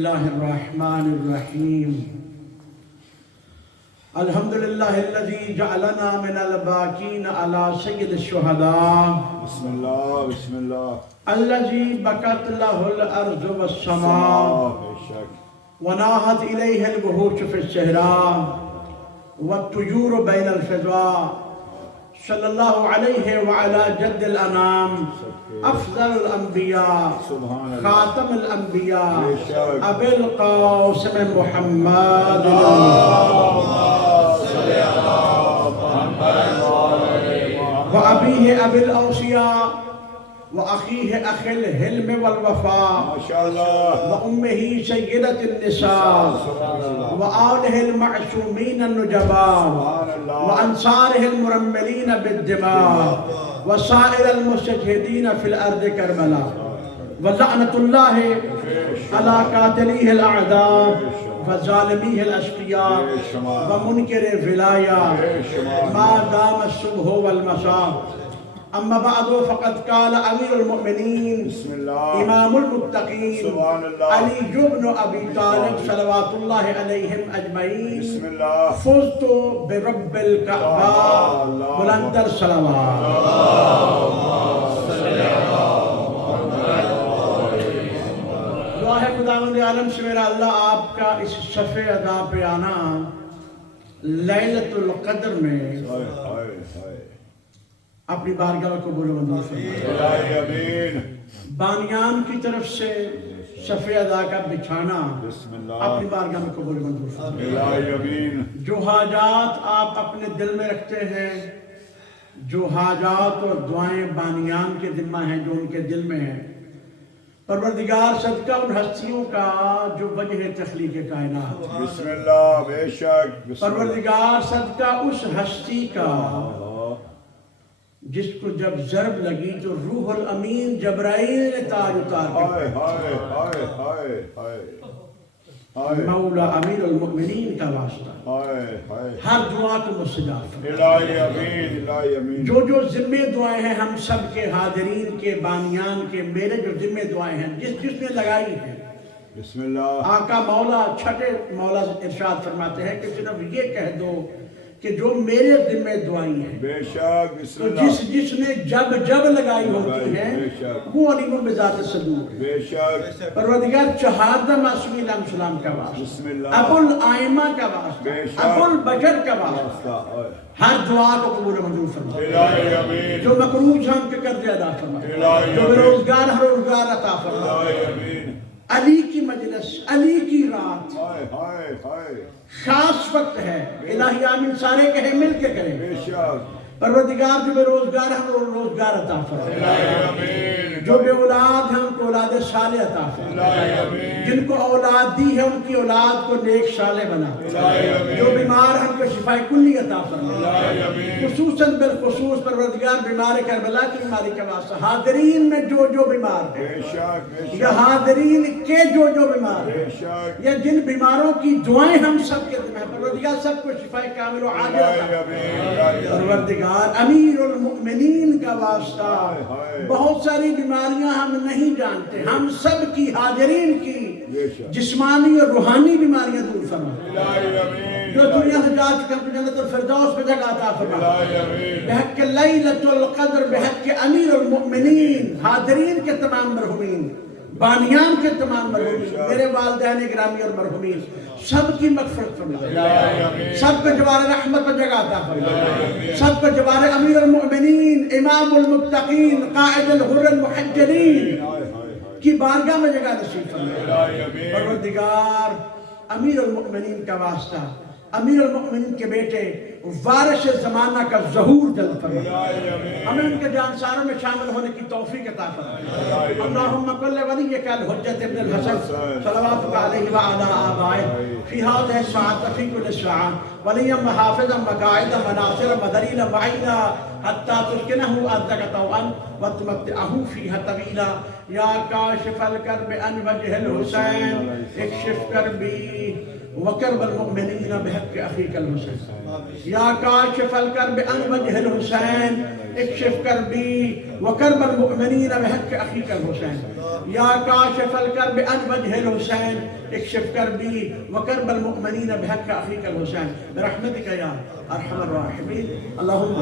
الله الرحمن الرحيم. الحمد لله الذي جعلنا من الباقين على سيد الشهداء. بسم الله بسم الله. الذي بكت له الأرض والسماء وناهت إليه الوحوش في الصحراء والطيور بين الفضاء. صلى الله عليه وعلى جد الأنام أفضل الأنبياء خاتم الأنبياء أبي القاسم محمد. وأبيه أبي الأوصياء وأخيه أخي الحلم والوفاء ما شاء الله. وأمه سيدة النساء وآله المعصومين النجباء وأنصاره المرملين بالدماء وسائر المستشهدين في الأرض كربلاء. ولعنة الله على قاتليه الأعداء وظالميه الأشقياء ومنكر الولاية ما دام الصبح والمساء. أما بعد فقد قال أمير المؤمنين إمام المتقين علي بن أبي طالب صلوات الله عليهم أجمعين. فزت برب الكعبة بلند الصلوات. دعا ہے خداوند عالم سے میرا اللہ آپ کا اس صفحے ادا پہ آنا لیلۃ القدر میں اپنی بارگاہ کو قبول و منظور فرمائے. بانیان کی طرف سے صفحے ادا کا بچھانا اپنی بارگاہ میں قبول و منظور فرمائے. جو حاجات آپ اپنے دل میں رکھتے ہیں، جو حاجات اور دعائیں بانیان کے ذمہ ہیں، جو ان کے دل میں ہیں، پروردگار صدقہ ان ہستیوں کا جو وجہ تخلیق کائنات. بسم اللہ بے شک. پروردگار صدقہ اس ہستی کا جس کو جب ضرب لگی تو روح الامین جبرائیل نے تاج اتار کے مولا امیر المؤمنین کا واسطہ ہر دعا کو مستجاب. جو ذمہ دعائیں ہیں ہم سب کے حاضرین کے بانیان کے، میرے جو ذمہ دعائیں ہیں جس نے لگائی ہیں، بسم اللہ. آقا مولا چھٹے مولا ارشاد فرماتے ہیں کہ صرف یہ کہہ دو کہ جو میرے ذمہ دعائیں ہیں، بے شک. بسم تو اللہ. جس نے جب لگائی ہوتی ہیں وہ علیم بذات صدور. بے شک. پروردگار چہاردہ معصومین علیہ السلام کا واسطہ، بسم اللہ. ابو الائمہ کا واسطہ، ابو البشر کا واسطہ ہر دعا کو قبول و منظور فرمائے. جو مقروض ہیں ان کے قرض ادا فرمائے، جو بے روزگار ہر روزگار عطا فرمائے. علی کی مجلس، علی کی رات خاص وقت ہے. الہی آمین سارے کہیں مل کے کریں. بے شک. پروردگار جو بے روزگار ہیں وہ روزگار عطا فرمائے، جو بے اولاد ہیں ان کو اولاد صالح عطا فرمائے، جن کو اولاد دی ہے ان کی اولاد کو نیک صالح بنا، جو بیمار ہیں ان کو شفاء کلی عطا فرمائے. خصوصاً بالخصوص پروردگار بیمار کربلا کی بیماری کا واسطہ حاضرین میں جو بیمار ہیں یا حاضرین کے جو بیمار ہیں یا جن بیماروں کی دعائیں ہم سب کے ذمہ ہیں، پروردگار سب کو شفاء کامل و عاجل عطا فرمائے. پروردگار امیر المؤمنین کا واسطہ بہت ساری بیماریاں ہم نہیں جانتے، ہم سب کی حاضرین کی جسمانی اور روحانی بیماریاں دور فرمائے. جو دنیا سے جا چکے ہیں جنت الفردوس میں جگہ عطا فرمائے. بحق لیلۃ القدر، بحق امیر المؤمنین، حاضرین کے تمام مرحومین، بانیان کے تمام مرحومین، میرے والدین گرامی اور مرحومین سب کی مغفرت فرمائے. سب کو جوار رحمت پر جگہ عطا فرمائے. سب کو جوار امیر المؤمنین امام المتقین قائد الغر المحجلین کی بارگاہ میں جگہ نصیب فرمائے. پروردگار امیر المؤمنین کا واسطہ امیر المؤمنین کے بیٹے وارث زمانہ کا ظہور جلد فرمائے. ہمیں ان کے جانساروں میں شامل ہونے کی توفیق عطا فرمائے. اللہم کل ولیک الحجۃ ابن الحسن صلواتک علیہ وعلی آبائہ فی ہذہ الساعۃ فی کل ساعۃ ولیا وحافظا وقائدا وناصرا ودلیلا وعینا حتی تسکنہ ارضک طوعا وتمتعہ فیہا طویلا. یا کاشف الکرب عن وجہ الحسین اکشف کربی وكرب المؤمنين بحق أخيك الحسين يا كاشف الكرب عن وجه الحسين اكشف كربي وكرب المؤمنين بحق أخيك الحسين يا كاشف الكرب عن وجه الحسين اكشف كربي وكرب المؤمنين بحق أخيك الحسين برحمتك يا أرحم الراحمين اللهم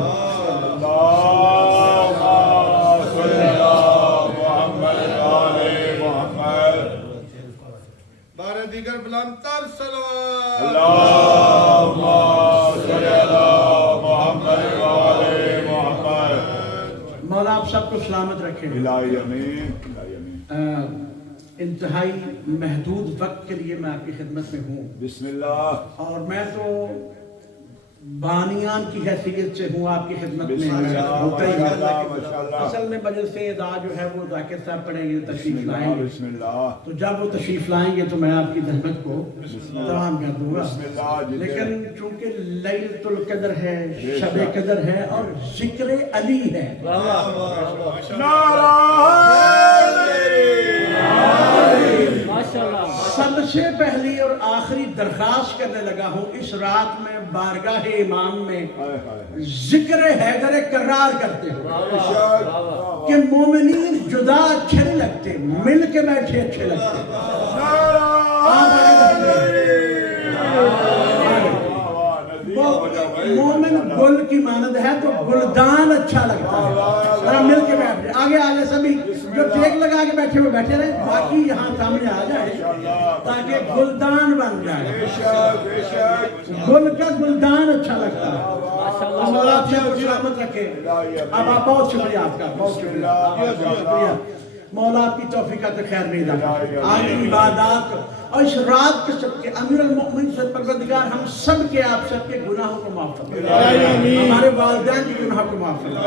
صل على محمد وآل محمد بارے دیگر بلند تر صلوات اللهم صل على محمد وآل محمد مولا آپ سب کو سلامت رکھیں الہی امین الہی امین انتہائی محدود وقت کے لیے میں آپ کی خدمت میں ہوں بسم اللہ اور میں تو بانیان کی حیثیت سے ہوں آپ کی خدمت میں بسم اللہ ہوتا ہی ہے۔ ماشاءاللہ اصل میں مجلس ادا جو ہے وہ ذاکر صاحب پڑھیں گے تشریف لائیں گے بسم اللہ تو جب وہ تشریف لائیں گے تو میں آپ کی زحمت کو تمام کر دوں گا بسم اللہ لیکن چونکہ لیلۃ القدر ہے شب قدر ہے اور ذکر علی ہے سب سے پہلی اور آخری درخواست کرنے لگا ہوں اس رات میں بارگاہ امام میں ذکر حیدر کرار کرتے ہو کہ مومنین جدا اچھے نہیں لگتے مل کے بیٹھے اچھے لگتے مومن گل کی مانند ہے تو گلدان اچھا لگتا ہے ذرا مل کے بیٹھے آگے آگے سبھی جو ٹیک لگا کے بیٹھے ہوئے بیٹھے رہے باقی یہاں سامنے آ جائے تاکہ گلدان بن جائے گل کا گلدان اچھا لگتا ہے مولا آپ سے سلامت رکھے اب آپ بہت شکریہ آپ کا بہت شکریہ مولا آپ کی توفیقات خیر میں اضافہ آج کی عبادات اور اس رات کے صدقے امیر المؤمنین سے پروردگار ہم سب کے آپ سب کے گناہوں کو معاف فرما ہمارے والدین کے گناہوں کو معاف فرما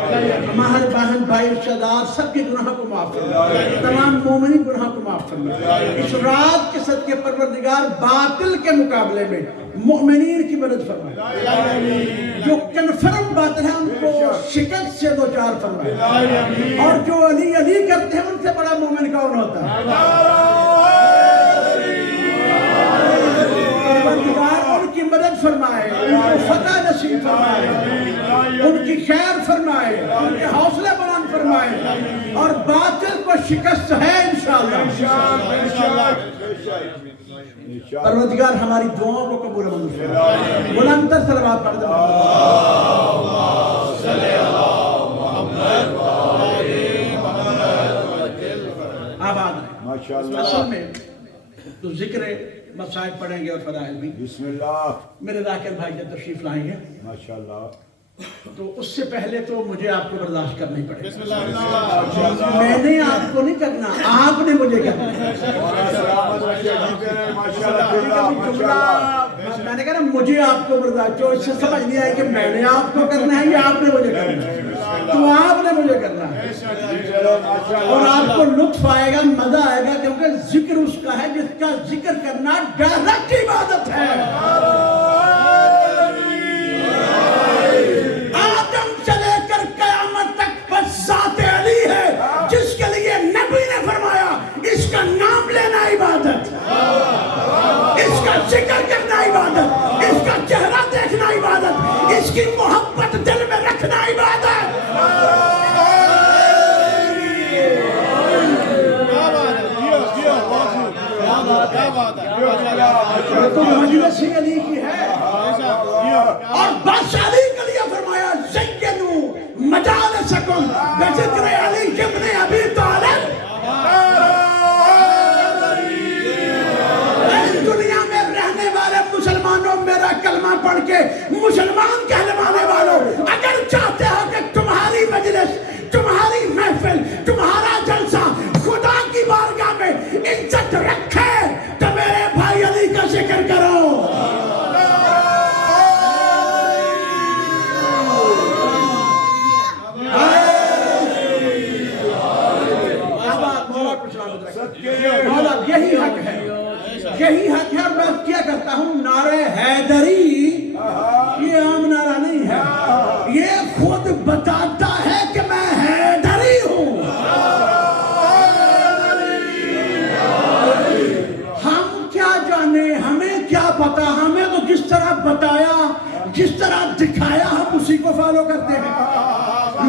ہمارے بہن بھائی رشتہ دار سب کے گناہوں کو معاف فرما تمام مومنین گناہوں کو معاف فرما اس رات کے صدقے پروردگار باطل کے مقابلے میں مؤمنین کی مدد فرما جو کنفرم باطل ہے ان کو شکست سے دوچار فرما اور جو علی علی کرتے ہیں ان سے بڑا مومن کون ہوتا ہے پروردگار ان کی مدد فرمائے ان کو فتح نصیب فرمائے ان کی خیر فرمائے ان کے حوصلے بلند فرمائے اور باطل کو شکست ہے انشاءاللہ پروردگار ہماری دعاؤں کو قبول منظور فرمائے بلند تر صلوات پڑھ دیں آباد ماشاءاللہ اصل میں تو ذکر مسائل پڑھیں گے اور فضائل بھی بسم اللہ میرے ذاکر بھائی جب تشریف لائیں گے ماشاءاللہ تو اس سے پہلے تو مجھے آپ کو برداشت کرنا ہی پڑے گا میں نے آپ کو نہیں کرنا آپ نے مجھے کرنا میں نے کہا نا مجھے آپ کو برداشت جو اس سے سمجھ نہیں آئی کہ میں نے آپ کو کرنا ہے یا آپ نے مجھے کرنا ہے تو آپ نے مجھے کرنا ہے اور آپ کو لطف آئے گا مزہ آئے گا کیونکہ ذکر اس کا ہے جس کا ذکر کرنا ڈائریکٹ عبادت ہے آدم سے لے کر قیامت تک بس ذات علی ہے جس کے لیے نبی نے فرمایا اس کا نام لینا عبادت اس کا ذکر کرنا عبادت اس کا چہرہ دیکھنا عبادت اس کی محبت دل میں رکھنا عبادت تو مجلس علی کی ہے اور بس علی کے لیے فرمایا زینو مجالسکم بذکر علی ابن ابی طالب اس دنیا میں رہنے والے مسلمانوں میرا کلمہ پڑھ کے مسلمان کہلوانے والوں اگر چاہتے ہو کہ تمہاری مجلس تمہاری محفل تمہارا جلسہ خدا کی بارگاہ میں عزت رکھے تو میرے بھائی علی کا ذکر کرو مولا یہی حق ہے اور میں کیا کرتا ہوں نعرہ حیدری یہ عام نعرہ نہیں ہے یہ خود بتاتا ہے کہ میں حیدری ہوں ہم کیا جانے ہمیں کیا پتا ہمیں تو جس طرح بتایا جس طرح دکھایا ہم اسی کو فالو کرتے ہیں.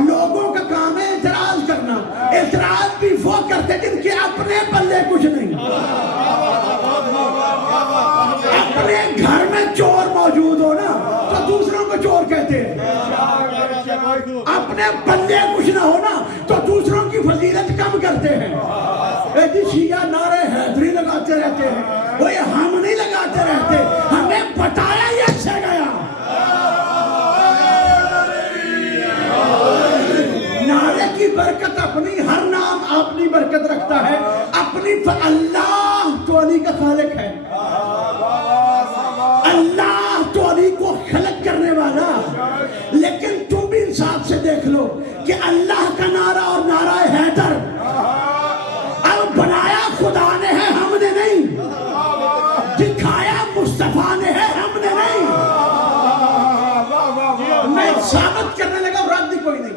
لوگوں کا کام ہے اعتراض کرنا. اعتراض بھی وہ کرتے جن کے اپنے پلے کچھ نہیں. اپنے گھر میں چور موجود ہو نا تو دوسروں کو چور کہتے ہیں. اپنے پلے کچھ نہ ہو نا تو دوسروں کی فضیلت کم کرتے ہیں. شیعہ نعرے حیدری لگاتے رہتے ہیں. وہ ہم نہیں لگاتے رہتے, ہمیں بتایا یہ ایسے گیا. نعرے کی برکت اپنی, ہر نام اپنی برکت رکھتا ہے اپنی. اللہ تو علی کا خالق ہے, اللہ تو علی کو خلق کرنے والا. لیکن تم بھی انصاف سے دیکھ لو کہ اللہ کا نعرہ اور نعرہ حیدر اب بنایا خدا نے ہے, ہم نے نہیں. دکھایا مصطفیٰ نے ہے, ہم نے نہیں. میں ثابت کرنے لگا, رد کوئی نہیں.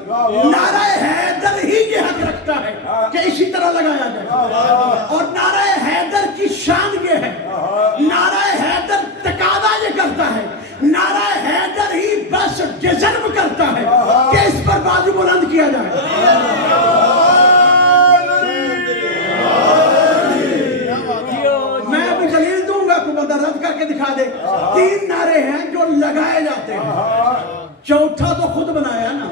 نعرہ حیدر ہی یہ حق رکھتا ہے کہ اسی طرح لگایا جائے. اور نعرہ حیدر کی شان یہ ہے, نعرہ حیدر تقاضا یہ کرتا ہے, نعرہ حیدر ہی بس جذب کرتا ہے کہ اس پر بازو بلند کیا جائے. میں ابھی دلیل دوں گا, کو بندہ رد کر کے دکھا دے. 3 نعرے ہیں جو لگائے جاتے ہیں, چوتھا تو خود بنایا نا.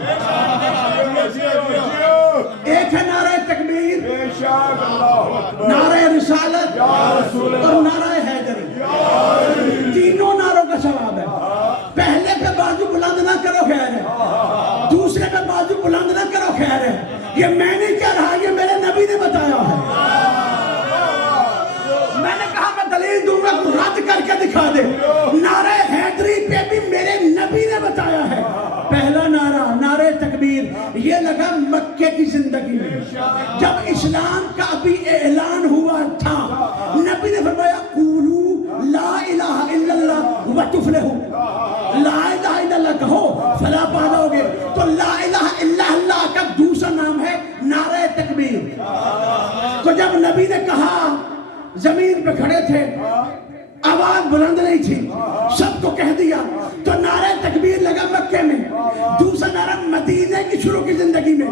ایک ہے نعرہ تکبیر, نعرہ رسالت اور نعرہ حیدری. تینوں نعروں کا ثواب ہے. پہلے پہ بازو بلند نہ کرو خیر ہے, دوسرے پہ بازو بلند نہ کرو خیر ہے. یہ میں نہیں کہہ رہا, یہ میرے نبی نے بتایا ہے. میں نے کہا میں دلیل دوں گا, تو رد کر کے دکھا دے. نعرہ حیدری پہ بھی میرے نبی نے بتایا ہے. پہلا نعرہ نعرہ تکبیر یہ لگا مکے کی زندگی میں, جب اسلام کا ابھی اعلان ہوا تھا. نبی نے فرمایا قولو لا الہ الا اللہ وتفلحوا, لا الہ الا اللہ کہو فلاح پا جاؤ گے. تو لا الہ الا اللہ کا دوسرا نام ہے نعرہ تکبیر. تو جب نبی نے کہا, زمین پہ کھڑے تھے, آواز بلند نہیں تھی, سب کو کہہ دیا, تو نعرہ تکبیر لگا مکے میں. دوسرا نعرہ مدینے کی شروع کی زندگی میں,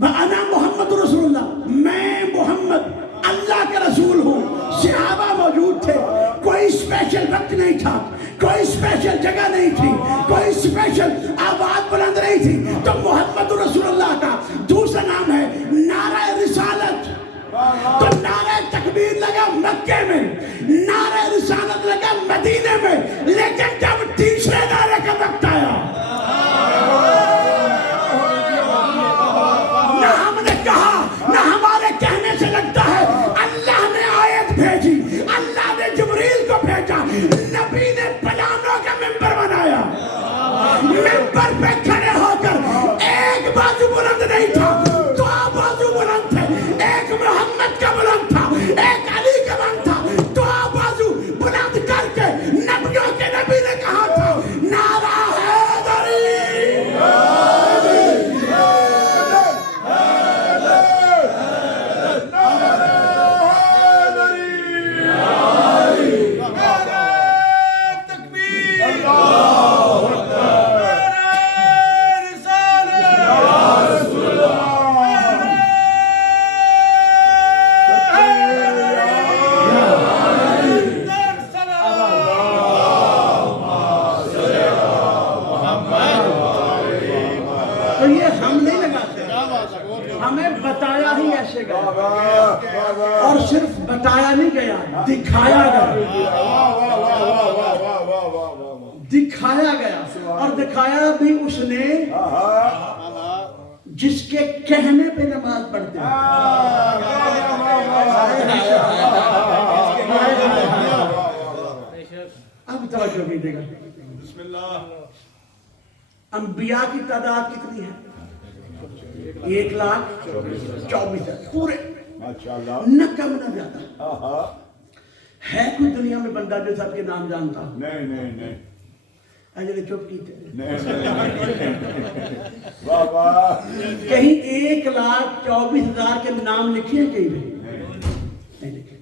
وَأَنَا محمد رسول اللہ, میں محمد اللہ کا رسول ہوں. صحابہ موجود تھے, کوئی اسپیشل وقت نہیں تھا, کوئی اسپیشل جگہ نہیں تھی, کوئی اسپیشل آواز بلند نہیں تھی. تو محمد رسول اللہ کا دوسرا نام ہے نعرہ رسالت. تو نعرہ تکبیر لگا مکے میں, نعرہ رسالت لگا مدینے میں. لیکن جب تیسرے نعرے کا وقت آیا, نہ ہم نے کہا نہ ہمارے کہنے سے لگتا ہے, اللہ نے آیت بھیجی, اللہ نے جبریل کو بھیجا, نبی نے پلانوں کا ممبر بنایا. ممبر پہ کھڑے ہو کر ایک بازو بلند نہیں تھا, دو بازو بلند تھے. ایک محمد کا بلند تھا, ایک علی کا بلند تھا. دو بازو بلند کر کے نبیوں کے نبی نے کہا تھا نعرہ حیدری. اور صرف بتایا نہیں گیا, دکھایا گیا. دکھایا گیا, اور دکھایا بھی اس نے جس کے کہنے پہ نماز پڑھتے ہیں. اب توجہ بھی دے گا. بسم اللہ. انبیاء کی تعداد کتنی ہے؟ 1,24,000 پورے, نہ کم نہ زیادہ. ہے کوئی دنیا میں بندہ جو سب کے نام جانتا؟ نہیں. اجلے چپ کی تھے. بابا کہیں 1,24,000 کے نام لکھے ہیں کہیں نہیں لکھے.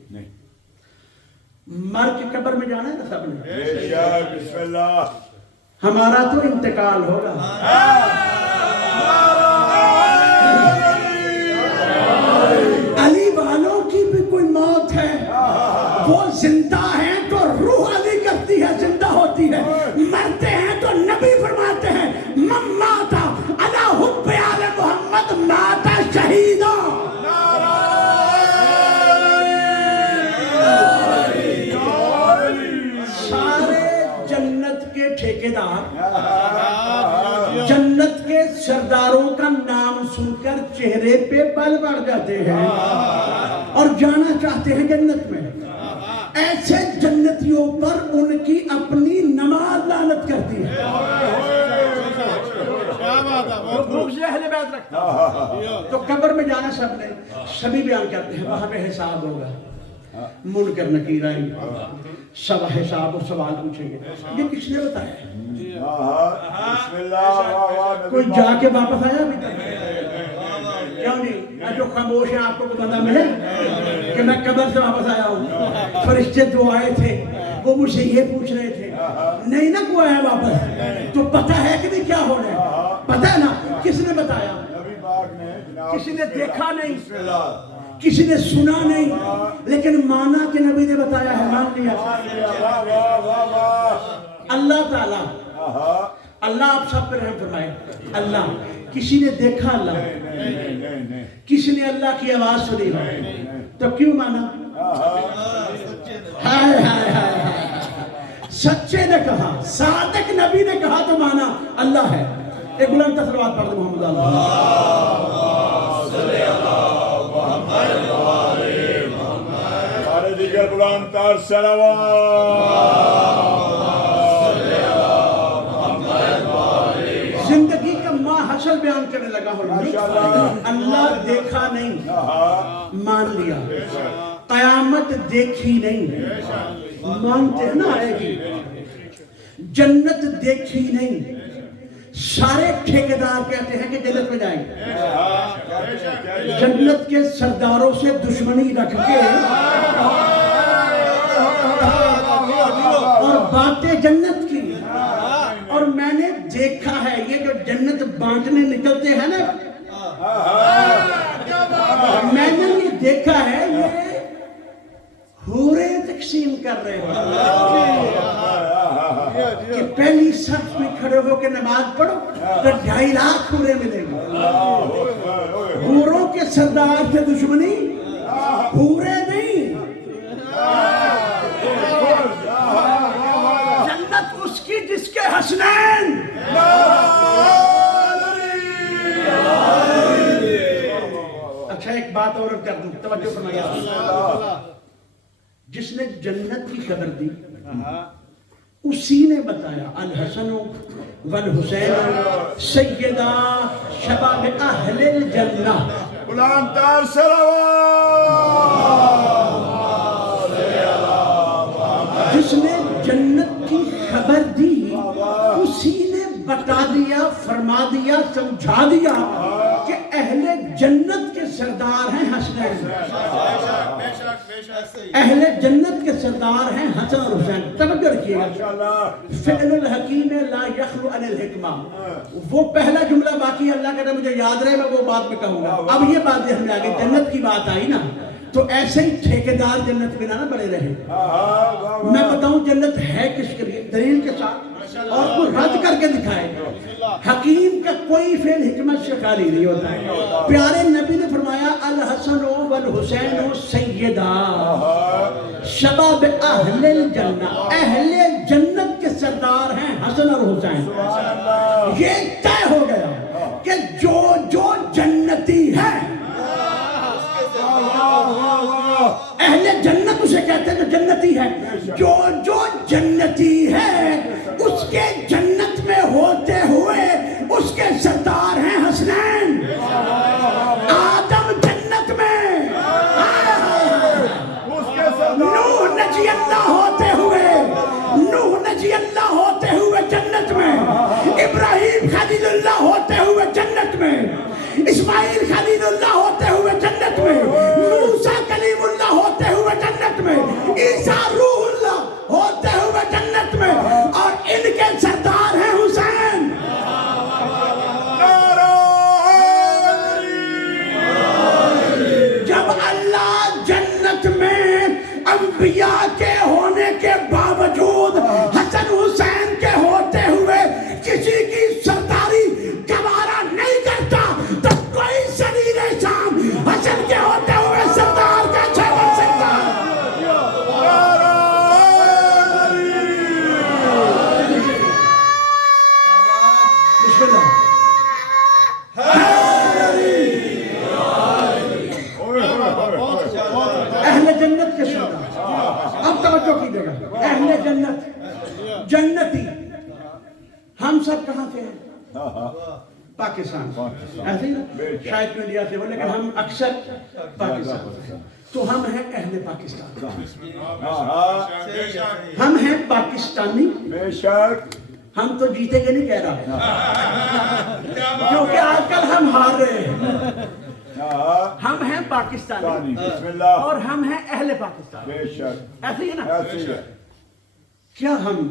مر کے قبر میں جانا ہے نا سب نے. بسم اللہ. ہمارا تو انتقال ہوگا. علی والوں کی بھی کوئی موت ہے, وہ زندہ ہیں تو روح علی کرتی ہے, زندہ ہوتی ہے. مرتے ہیں تو نبی فرماتے ہیں من مات علی حب آل محمد مات شہیدا. سارے جنت کے ٹھیکیدار جنت کے سرداروں کا نام سن کر چہرے پہ بل پڑ جاتے ہیں اور جانا چاہتے ہیں جنت میں. ایسے جنتیوں پر ان کی اپنی نماز لعنت کرتی ہے. تو قبر میں جانا سبھی بیان کرتے ہیں, وہاں پہ حساب ہوگا, منکر نکیر آئیں گے, سب حساب اور سوال پوچھیں گے. یہ کس نے بتایا؟ بسم اللہ. کوئی جا کے واپس آیا ابھی تک؟ کیوں نہیں؟ جو خاموش ہے آپ کو پتہ ملے کہ میں قبر سے واپس آیا ہوں. فرشتے جو آئے تھے وہ مجھ سے یہ پوچھ رہے تھے, نہیں نا کوئی آیا واپس, تو پتہ ہے کہ نہیں کیا ہو رہا ہے؟ پتہ ہے نا. کس نے بتایا؟ کسی نے دیکھا نہیں, کسی نے سنا نہیں, لیکن مانا کہ نبی نے بتایا ہے, مان لیا. اللہ تعالیٰ, اللہ آپ سب پر رحم فرمائے. اللہ کسی نے دیکھا اللہ, کسی نے اللہ کی آواز سنی, تو کیوں مانا؟ ہائے ہائے ہائے, سچے نے کہا, صادق نبی نے کہا تو مانا اللہ ہے. ایک بلند صلوات پڑھ دو محمد اللہ. سارے دیگر بلند تر صلوات. زندگی کا ماحصل بیان کرنے لگا ہوں. اللہ دیکھا نہیں, مان لیا. قیامت دیکھی نہیں, مانتے ہیں نا آئے گی. جنت دیکھی نہیں, سارے ٹھیکیدار کہتے ہیں کہ جنت میں جائیں گے. جنت کے سرداروں سے دشمنی رکھ کے اور باتیں جنت کی, اور میں نے دیکھا ہے یہ جو جنت بانٹنے نکلتے ہیں نا, میں نے یہ دیکھا ہے یہ حوریں تقسیم کر رہے ہیں کہ پہلی صف میں کھڑے ہو کے نماز پڑھو تو 2.5 لاکھ حوریں ملیں گی. حوروں کے سردار سے دشمنی, حوریں نہیں. جنت اس کی جس کے حسنین. اچھا ایک بات اور کر دوں, توجہ فرمائیے. جس نے جنت کی خبر دی اسی نے بتایا الحسن والحسین سیدہ شباب اہل الجنہ. بلند تر صلوات. جس نے جنت کی خبر دی اسی نے بتا دیا, فرما دیا, سمجھا دیا کہ اہل جنت کے سردار ہیں حسنین. اہل جنت کے سردار ہیں حسن اور حسین. توجہ رکھیے گا, فعل الحکیم لا یخلو عن الحکمہ. وہ پہلا جملہ باقی اللہ کا مجھے یاد رہے, میں وہ بات میں کہوں گا. اب یہ بات ذہن میں آ گئی, جنت کی بات آئی نا, تو ایسے ہی ٹھیکیدار جنت میں نہ بڑے رہے. میں بتاؤں جنت ہے کس کے لیے, دلیل کے ساتھ, اور کوئی رد کر کے دکھائے. حکیم کا کوئی فعل حکمت سے خالی نہیں ہوتا ہے. پیارے نبی نے فرمایا الحسن والحسین سیدہ شباب اہل الجنہ. اہل جنت کے سردار ہیں حسن اور حسین. یہ طے ہو گیا کہ جو جنتی ہے, اہل جنت اسے کہتے ہیں جو جنتی ہے, جو جنتی ہے اس کے جنت میں ہوتے ہوئے اس کے سردار ہیں حسنین. آدم جنت میں, نوح نجی اللہ ہوتے ہوئے جنت میں, ابراہیم خلیل اللہ ہوتے ہوئے جنت میں, اسماعیل خلیل اللہ ہوتے ہوئے جنت میں, موسیٰ کلیم اللہ ہوتے ہوئے جنت میں, عیسیٰ روح ہونے کے باوجود حسن حسین کے ہوتے ہوئے کسی کی سرداری گوارا نہیں کرتا تو کوئی شریر شام حسن کے ہوتے ہوئے سردار کیسے بن سکتا بسم اللہ اہل جنت کے سردار. اب توجہ کیجیے گا. اہل جنت جنتی ہم سب کہاں سے ہیں؟ پاکستان. ایسے ہی نا شاید انڈیا سے ہو لیکن ہم اکثر پاکستان. تو ہم ہیں اہل پاکستان. ہم ہیں پاکستانی. بے شک ہم تو جیتے گے نہیں کہہ رہا کیونکہ آج کل ہم ہار رہے ہیں. ہم ہیں پاکستانی بسم اللہ اور ہم ہیں اہل پاکستان. بے شک ایسے ہی نا. ایسے ہی ہے. کیا ہم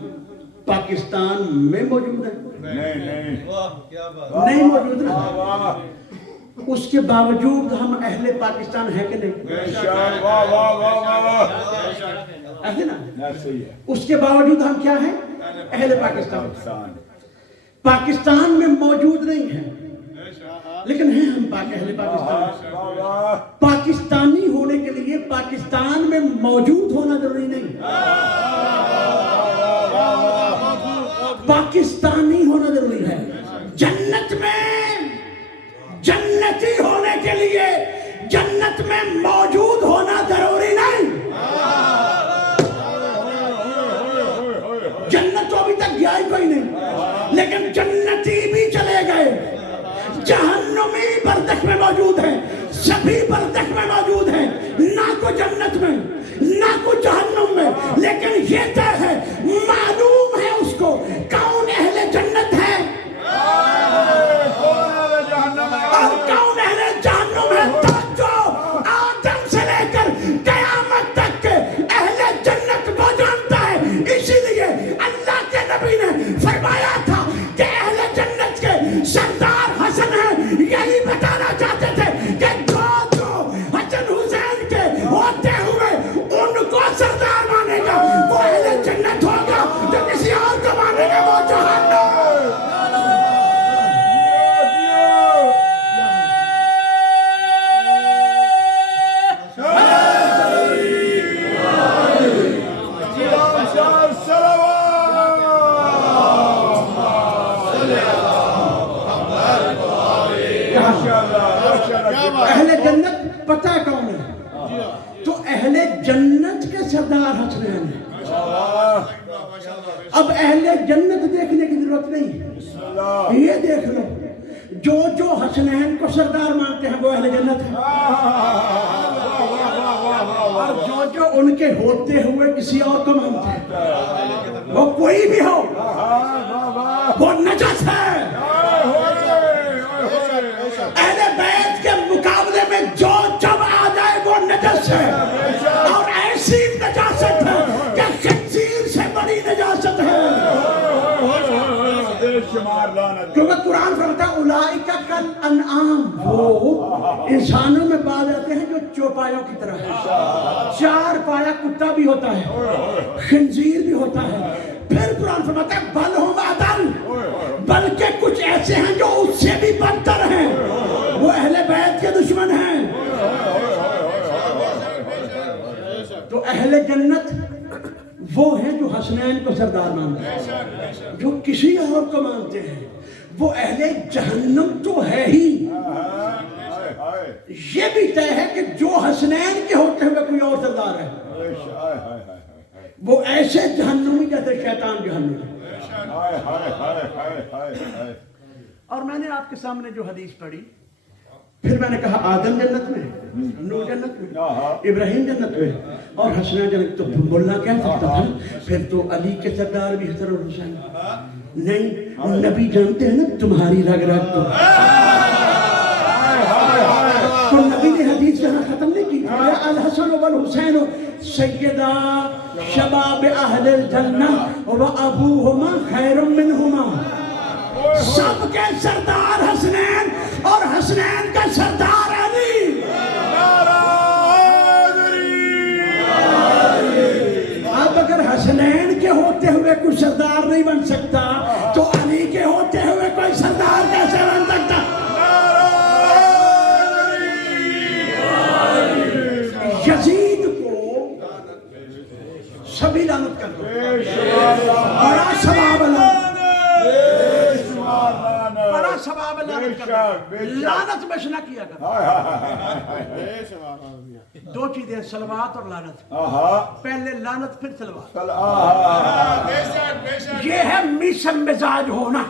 پاکستان میں موجود ہیں؟ نہیں نہیں موجود نا. واہ اس کے باوجود ہم اہل پاکستان ہیں کہ نہیں؟ بے شک واہ واہ واہ واہ ایسے نا. ایسے ہی ہے. اس کے باوجود ہم کیا ہیں؟ اہل پاکستان. پاکستان پاکستان میں موجود نہیں ہیں لیکن ہیں ہم اہل پاکستان. واہ واہ پاکستانی ہونے کے لیے پاکستان میں موجود ہونا ضروری نہیں. پاکستانی ہونا ضروری ہے. جنت میں جنتی ہونے کے لیے جنت میں موجود ہونا ضروری نہیں. جنت تو ابھی تک گیا ہی کوئی نہیں لیکن جنتی بھی چلے گئے. جہنمی برزخ میں موجود ہیں. سبھی برزخ میں موجود ہیں. نہ کوئی جنت میں نہ کوئی جہنم میں لیکن یہ طے ہے معلوم ہے اس کو کون اہل جنت ہے اور کون اہل جہنم ہے. توجہ آدم سے لے کر قیامت تک کے اہل جنت وہ جانتا ہے. اسی لیے اللہ کے نبی نے فرمایا تھا کہ اہل جنت کے سردار حسن ہیں. یہی بتانا چاہتے تھے کہ جو حسن حسین کے ہوتے ہوئے ان کو سردار مانے گا وہ اہل جنت ہوگا. جو کسی اور کو مانے گا وہ جہنم. اہل جنت پتہ کون ہے؟ تو اہل جنت کے سردار حسنین ہیں. اب اہل جنت دیکھنے کی ضرورت نہیں. یہ دیکھ لو جو حسنین کو سردار مانتے ہیں وہ اہل جنت ہیں اور جو ان کے ہوتے ہوئے کسی اور کو مانتے ہیں وہ کوئی بھی ہو وہ نجس ہے. اہل بیت کے مقابلے میں جو جب آ جائے وہ نجس ہے اور ایسی نجاست ہے کہ خنزیر سے بڑی نجاست ہے. کیونکہ قرآن فرماتا ہے اولئک کالانعام. وہ انسانوں میں پائے جاتے ہیں جو چوپایوں کی طرح ہے. چار پایا کتا بھی ہوتا ہے خنزیر بھی ہوتا ہے. پھر قرآن فرماتا ہے بل ہم اضل بلکہ کچھ ایسے ہیں جو اس سے بھی بدتر ہیں. وہ اہل بیت کے دشمن ہیں. تو اہل جنت وہ ہیں جو حسنین کو سردار مانتے ہیں. جو کسی اور کو مانتے ہیں وہ اہل جہنم تو ہے ہی. یہ بھی طے ہے کہ جو حسنین کے ہوتے ہوئے کوئی اور سردار ہے وہ ایسے جہنمی جیسے شیطان جہنم. اور میں نے آپ کے سامنے جو حدیث پڑھی پھر میں نے کہا آدم جنت میں نوح جنت میں ابراہیم جنت میں اور حسنین جنت. تو بولنا کیا سکتا تھا پھر تو علی کے سردار بھی حسن اور حسین نہیں. نبی جانتے ہیں نا تمہاری رگ رگ تو نبی نے حدیث کہنا ختم نہیں کی. الحسن والحسین سیدہ شباب اہل الجنہ و ابوہما خیر منہما. سب کے سردار حسنین اور حسنین کا سردار علی. اب سردار نہیں بن سکتا تو علی کے ہوتے ہوئے کوئی سردار کیسے بن سکتا؟ یزید کو سبھی لعنت کر دو، بڑا ثواب بڑا ثواب لعنت کر دو، لعنت میں نہ کیا کرو۔ دو چیزیں صلوات اور لعنت، پہلے لعنت پھر صلوات۔ یہ ہے میسم مزاج ہونا،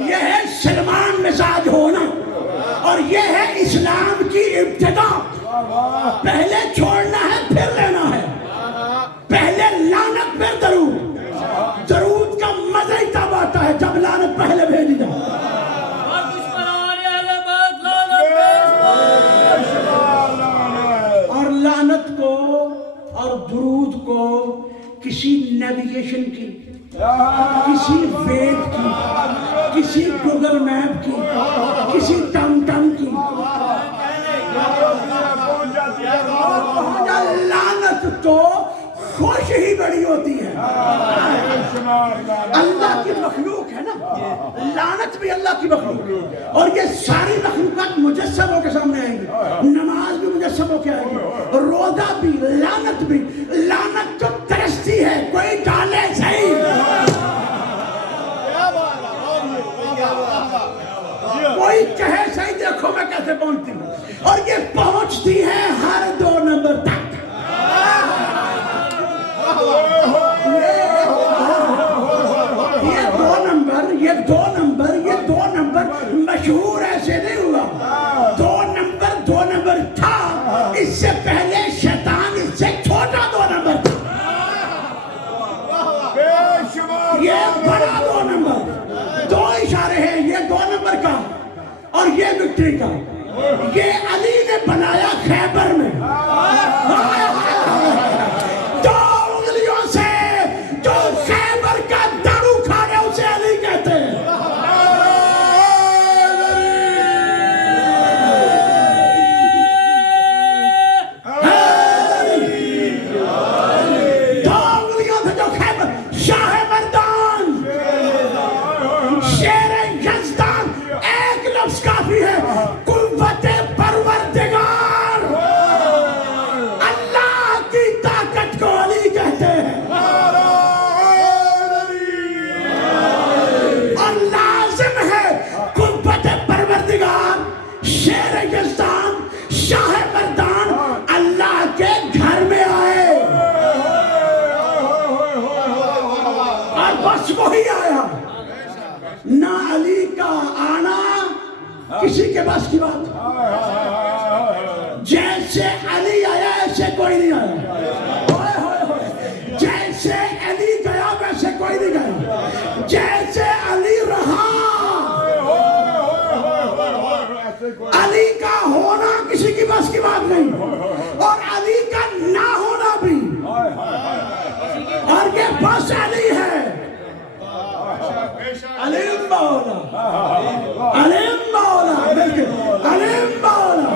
یہ ہے سلمان مزاج ہونا، اور یہ ہے اسلام کی ابتدا۔ پہلے چھوڑنا ہے پھر لینا ہے، پہلے لعنت پھر درود۔ درود کا مزہ ہی تب آتا ہے جب لعنت پہلے بھیجی جائے۔ اور لعنت کو اور درود کو کسی نیویگیشن کی، کسی ویب کی، کسی گوگل میپ کی، کسی ٹم ٹم کی، لعنت تو خوش ہی بڑی ہوتی ہے۔ اللہ کی مخلوق ہے نا، لعنت بھی اللہ کی مخلوق، اور یہ ساری مخلوقات مجسموں کے سامنے آئیں گی۔ نماز بھی مجسموں کے آئیں گی، روزہ بھی، لعنت بھی۔ لعنت تو ترستی ہے، کوئی ڈالے صحیح، کوئی کہے صحیح دیکھو میں کیسے پہنچتی ہوں، اور یہ پہنچتی ہے ہر 2 نمبر تک۔ یہ دو نمبر مشہور ایسے نہیں ہوا، 2 نمبر تھا، اس سے پہلے شیطان اس سے چھوٹا 2 نمبر تھا، یہ بڑا 2 نمبر، 2 اشارے ہیں، یہ 2 نمبر کا اور یہ وکٹری کا۔ یہ علی نے بنایا خیبر میں، 2 انگلیوں سے جو خیبر کا داڑو کھا گیا اسے علی کہتے ہیں۔ وہی آیا، نہ علی کا آنا کسی کے پاس کی بات، جیسے علی آیا ایسے کوئی نہیں آیا، جیسے علی گیا ویسے کوئی نہیں گیا، جیسے علی رہا، علی کا ہونا کسی کی بس کی بات نہیں، اور علی کا نہ ہونا بھی، اور یہ بس علی ہے۔ علیم مولا، علیم مولا، علیم مولا،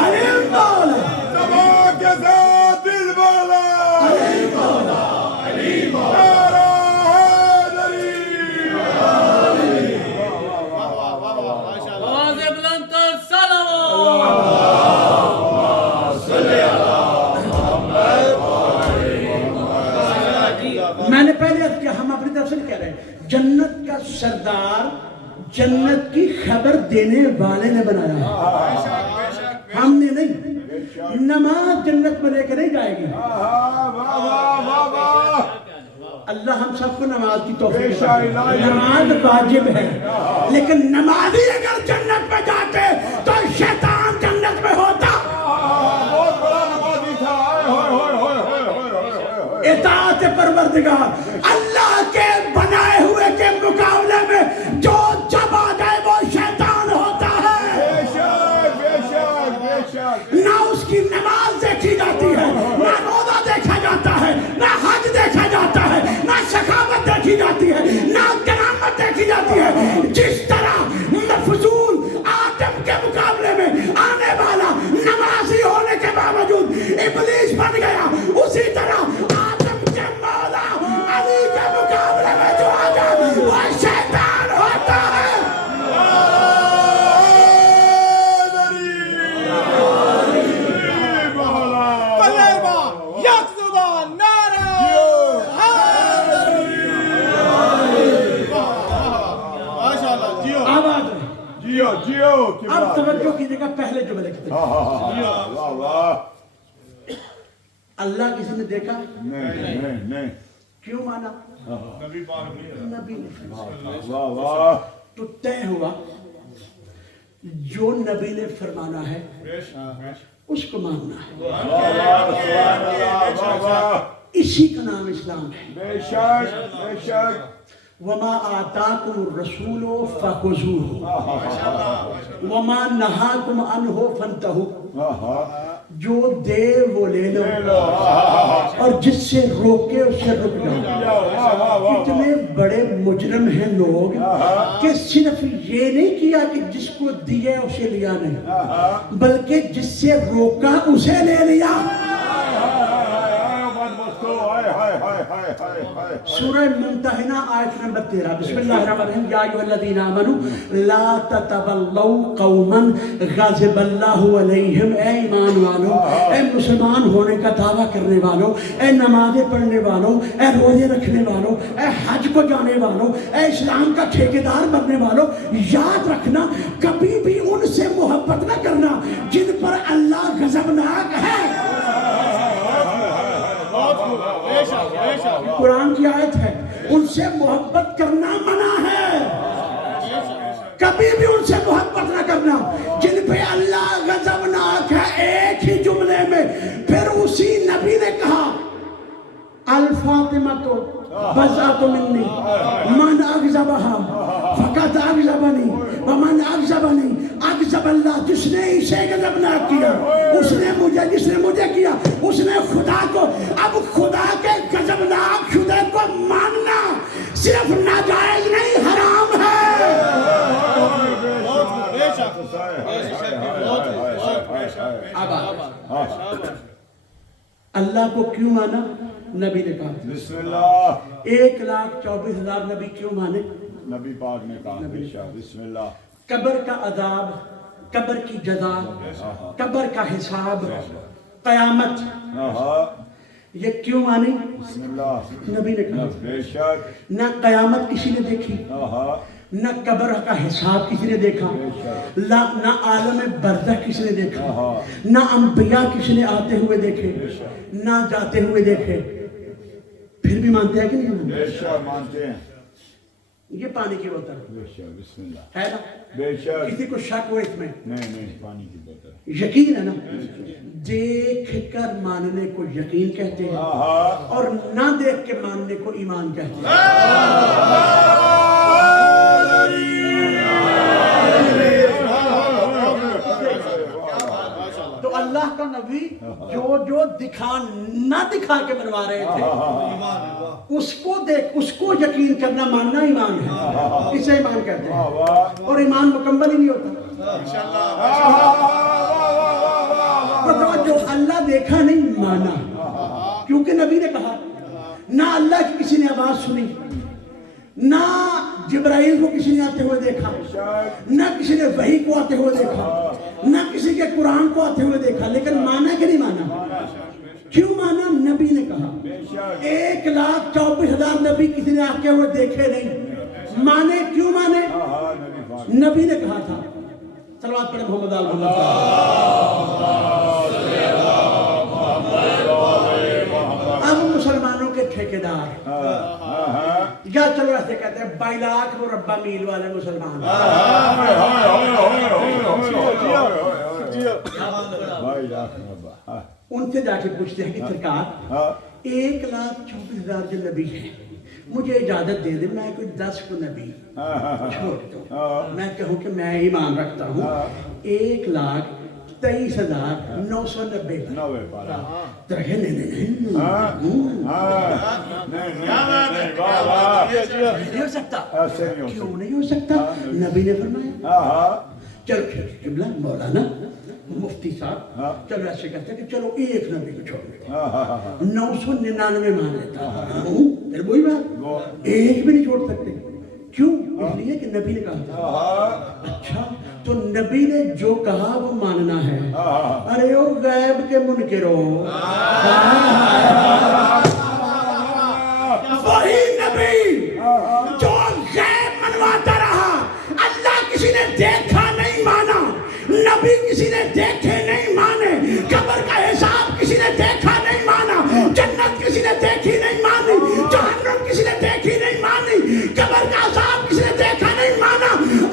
علیم مولا، زمان کے ساتھ المولا، علیم مولا، علیم مولا، میں نے پہلے اب کیا، ہم اپنی طرف سے کہہ رہے ہیں، جنت کا سردار جنت کی خبر دینے والے نے بنایا ہے، ہم نے نہیں۔ نماز جنت میں لے کے نہیں جائے گی، اللہ ہم سب کو نماز کی توفیق دے۔ نماز واجب ہے، لیکن نمازی اگر جنت میں جاتے تو شیطان جنت میں ہوتا۔ اطاعت پروردگار، اللہ کے بنائے ہوئے کے مقابلے میں جو جب آ جائے وہ شیطان ہوتا ہے۔ نہ اس کی نماز دیکھی جاتی ہے، نہ روزہ دیکھا جاتا ہے، نہ حج دیکھا جاتا ہے، نہ سخاوت دیکھی جاتی ہے، نہ کرامت دیکھی جاتی ہے۔ جس طرح مفضول آدم کے مقابلے میں آنے والا نمازی ہونے کے باوجود ابلیس بن گیا، اسی طرح آدم یکزبان نعرہ ماشاءاللہ جیو آواز ہے جیو جیو اب توجہ کیجیے گا پہلے جملے کی طرف واہ واہ اللہ کسی نے دیکھا نہیں کیوں مانا نبی پاک نبی نے فرمایا واہ واہ تو طے ہوا جو نبی نے فرمانا ہے اس کو ماننا ہے اسی کا نام اسلام ہے بے شک وما آتاکم الرسول فخذوہ وما نہاکم عنہ فانتہوا جو دے وہ لے لو اور جس سے روکے اس سے رک جاؤ اتنے بڑے مجرم ہیں لوگ کہ صرف یہ نہیں کیا کہ جس کو دیا اسے لیا نہیں بلکہ جس سے روکا اسے لے لیا سورہ ممتحنہ آیت نمبر 13 بسم اللہ الرحمن الرحیم یا ایھا الذین آمنوا لا تتولوا قوما غضب اللہ علیہم اے ایمان والو اے مسلمان ہونے کا دعویٰ کرنے والو اے نمازیں پڑھنے والو اے روزے رکھنے والو اے حج کو جانے والو اے اسلام کا ٹھیکیدار بننے والو یاد رکھنا کبھی بھی ان سے محبت نہ کرنا جن پر اللہ غضبناک ہے قرآن کی آیت ہے ان سے محبت کرنا منع ہے کبھی بھی ان سے محبت نہ کرنا جن پہ اللہ غضبناک ہے ایک ہی جملے میں پھر اسی نبی نے کہا الفاطمہ تو بزعت منی من اغضبها فقط اغضبنی ومن اغضبنی اغضب اللہ جس نے اسے غضبناک کیا اس نے مجھے جس نے مجھے کیا اس نے خدا کو اب خدا کے غضبناک شدہ کو ماننا صرف ناجائز نہیں حرام ہے اللہ کو کیوں مانا نبی نے کہا بسم اللہ 1,24,000 نبی کیوں مانے نبی پاک نے کہا بسم اللہ قبر کا عذاب قبر کی جزا قبر کا حساب قیامت یہ کیوں مانی بسم اللہ نبی نے کہا بے شک نہ قیامت کسی نے دیکھی نہ قبر کا حساب کسی نے دیکھا نہ عالم برزخ کسی نے دیکھا نہ انبیاء کسی نے آتے ہوئے دیکھے نہ جاتے ہوئے دیکھے پھر بھی مانتے ہیں کہ نہیں مانتے بے شک مانتے ہیں یہ پانی کی بوتل بے شک بسم اللہ ہے نا بے شک کسی کو شک ہو اس میں نہیں پانی کی بوتل یقین ہے نا دیکھ کر ماننے کو یقین کہتے ہیں اور نہ دیکھ کے ماننے کو ایمان کہتے ہیں تو اللہ کا نبی جو نہ دکھا کے بنوا رہے تھے اس کو یقین کرنا ماننا ایمان ہے اسے ایمان کہتے ہیں اور ایمان مکمل ہی نہیں ہوتا جو اللہ دیکھا نہیں مانا کیونکہ نبی نے کہا نہ اللہ کی کسی نے آواز سنی نہ جبرائیل کو کسی نے آتے ہوئے دیکھا نہ کسی نے وحی کو آتے ہوئے دیکھا نہ کسی کے قرآن کو آتے ہوئے دیکھا لیکن مانا کہ نہیں مانا کیوں مانا نبی نے کہا 1,24,000 نبی کسی نے آتے ہوئے دیکھے نہیں مانے کیوں مانے نبی نے کہا تھا صلوات پڑھیں محمد آل محمد اب مسلمانوں کے ٹھیکیدار یا چلو ایسے کہتے ہیں 22 لاکھ مربع میل والے مسلمان ان سے جا کے پوچھتے ہیں کہ سرکار 1,24,000 جو نبی ہیں مجھے اجازت دے دیں میں کوئی 10 کو نبی چھوڑ دوں میں کہوں کہ میں ایمان رکھتا ہوں 1,23,990 تو رہے نہیں ہو سکتا کیوں نہیں ہو سکتا نبی نے فرمایا چلو قبلہ مولانا مفتی صاحب چلو ایسے کہتے ہیں کہ چلو ایک نبی کو چھوڑ دیتے 999 مان لیتا پھر وہی بات ایک بھی نہیں چھوڑ سکتے کیوں اس لیے کہ نبی نے کہا تھا اچھا تو نبی نے جو کہا وہ ماننا ہے ارے او غیب کے منکرو وہی نبی جو غیب منواتا رہا. اللہ کسی نے دیکھا نہیں مانا, نبی کسی نے دیکھے نہیں مانے, قبر کا حساب کسی نے دیکھا نہیں مانا, جنت کسی نے دیکھی نہیں مانی, جہنم کسی نے دیکھی نہیں مانی, قبر کا عذاب کسی نے دیکھا نہیں مانا.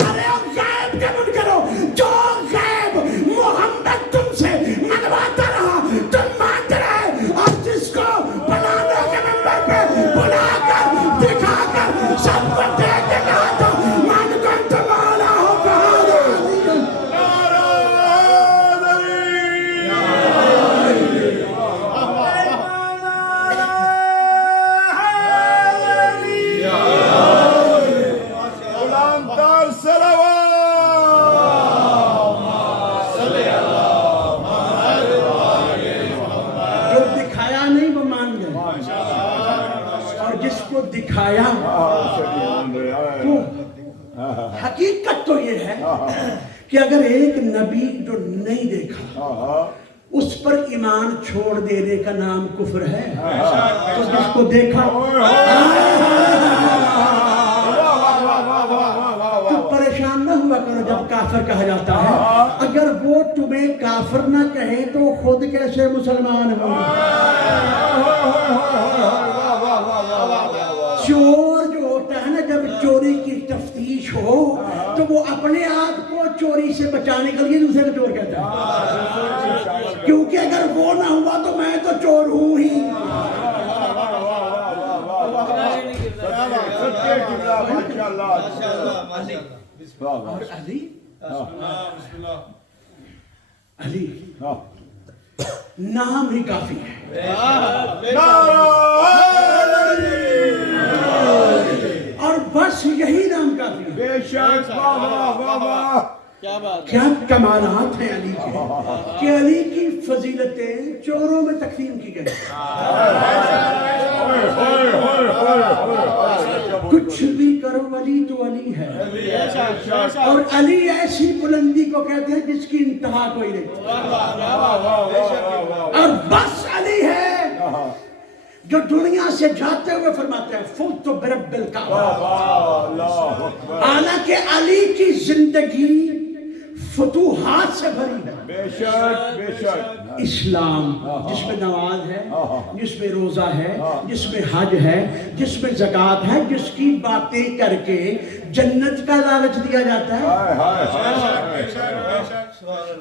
ارے اب غیب کے منکرو, جو غیب محمد تم سے منواتا رہا تم مانتے رہے, اور جس کو بلانے کے منبر پہ بلا کر دکھا کر سب کو دیکھ کے کہا تھا من کنت مولا ہو بلندتر صلوات. جو دکھایا نہیں وہ مان گئے, اور جس کو دکھایا تو حقیقت تو یہ ہے کہ اگر ایک نبی جو نہیں دیکھا اس پر ایمان چھوڑ دینے کا نام کفر ہے, تو جس کو دیکھا تو پریشان نہ ہوا کرو جب کافر کہا جاتا ہے. اگر وہ تمہیں کافر نہ کہے تو خود کیسے مسلمان ہو. چور جو ہوتا ہے نا, جب چوری کی تفتیش ہو تو وہ اپنے آپ کو چوری سے بچانے کے لیے دوسرے کو چور کہتا ہے, کیونکہ اگر وہ نہ ہوا تو میں تو چور ہوں ہی. اور علی نام ہی کافی ہے, اور بس یہی نام کافی ہے. بے شک. کیا بات, کیا کمالات ہیں علی کے, کہ علی کی فضیلتیں چوروں میں تقسیم کی گئی. کچھ بھی کرو علی تو علی ہے, اور علی ایسی بلندی کو کہتے ہیں جس کی انتہا کوئی نہیں, اور بس علی ہے جو دنیا سے جاتے ہوئے فرماتے ہیں فُلْتُ بِرَبِّ الْكَعْبَةِ. حالانکہ علی کی زندگی فتوحات سے بھری ہے. بے شک بے شک. اسلام جس میں نماز ہے, جس میں روزہ ہے, جس میں حج ہے, جس میں زکوٰۃ ہے, جس کی باتیں کر کے جنت کا لالچ دیا جاتا ہے.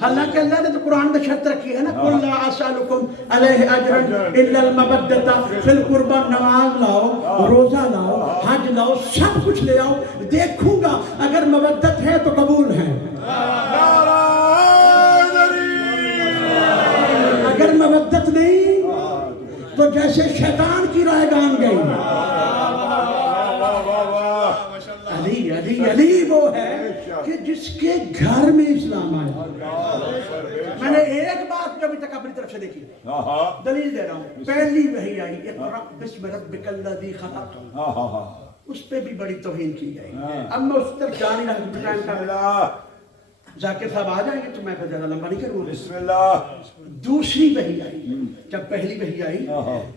حالانکہ اللہ نے تو قرآن میں شرط رکھی ہے نا, قُلْ لَا أَسْأَلُكُمْ عَلَيْهِ أَجْرًا إِلَّا الْمَوَدَّةَ فِي الْقُرْبَى. نماز لاؤ, روزہ لاؤ, حج لاؤ, سب کچھ لے آؤ, دیکھوں گا اگر مودت ہے تو قبول ہے, اگر مودت نہیں تو جیسے شیطان کی رائے گان گئی. علی علی علی وہ ہے کہ جس کے گھر میں اسلام آیا. میں نے ایک بات جو ابھی تک اپنی طرف سے دیکھی, دلیل دے رہا ہوں. پہلی وحی آئی اقرأ بسم ربک الذی خلق, اس پہ بھی بڑی توہین کی گئی. اب میں اس طرف جا نہیں رہا, ذاکر صاحب آ جائیں گے تو میں زیادہ لمبا نہیں کروں. بسم اللہ. دوسری وحی آئی, جب پہلی وحی آئی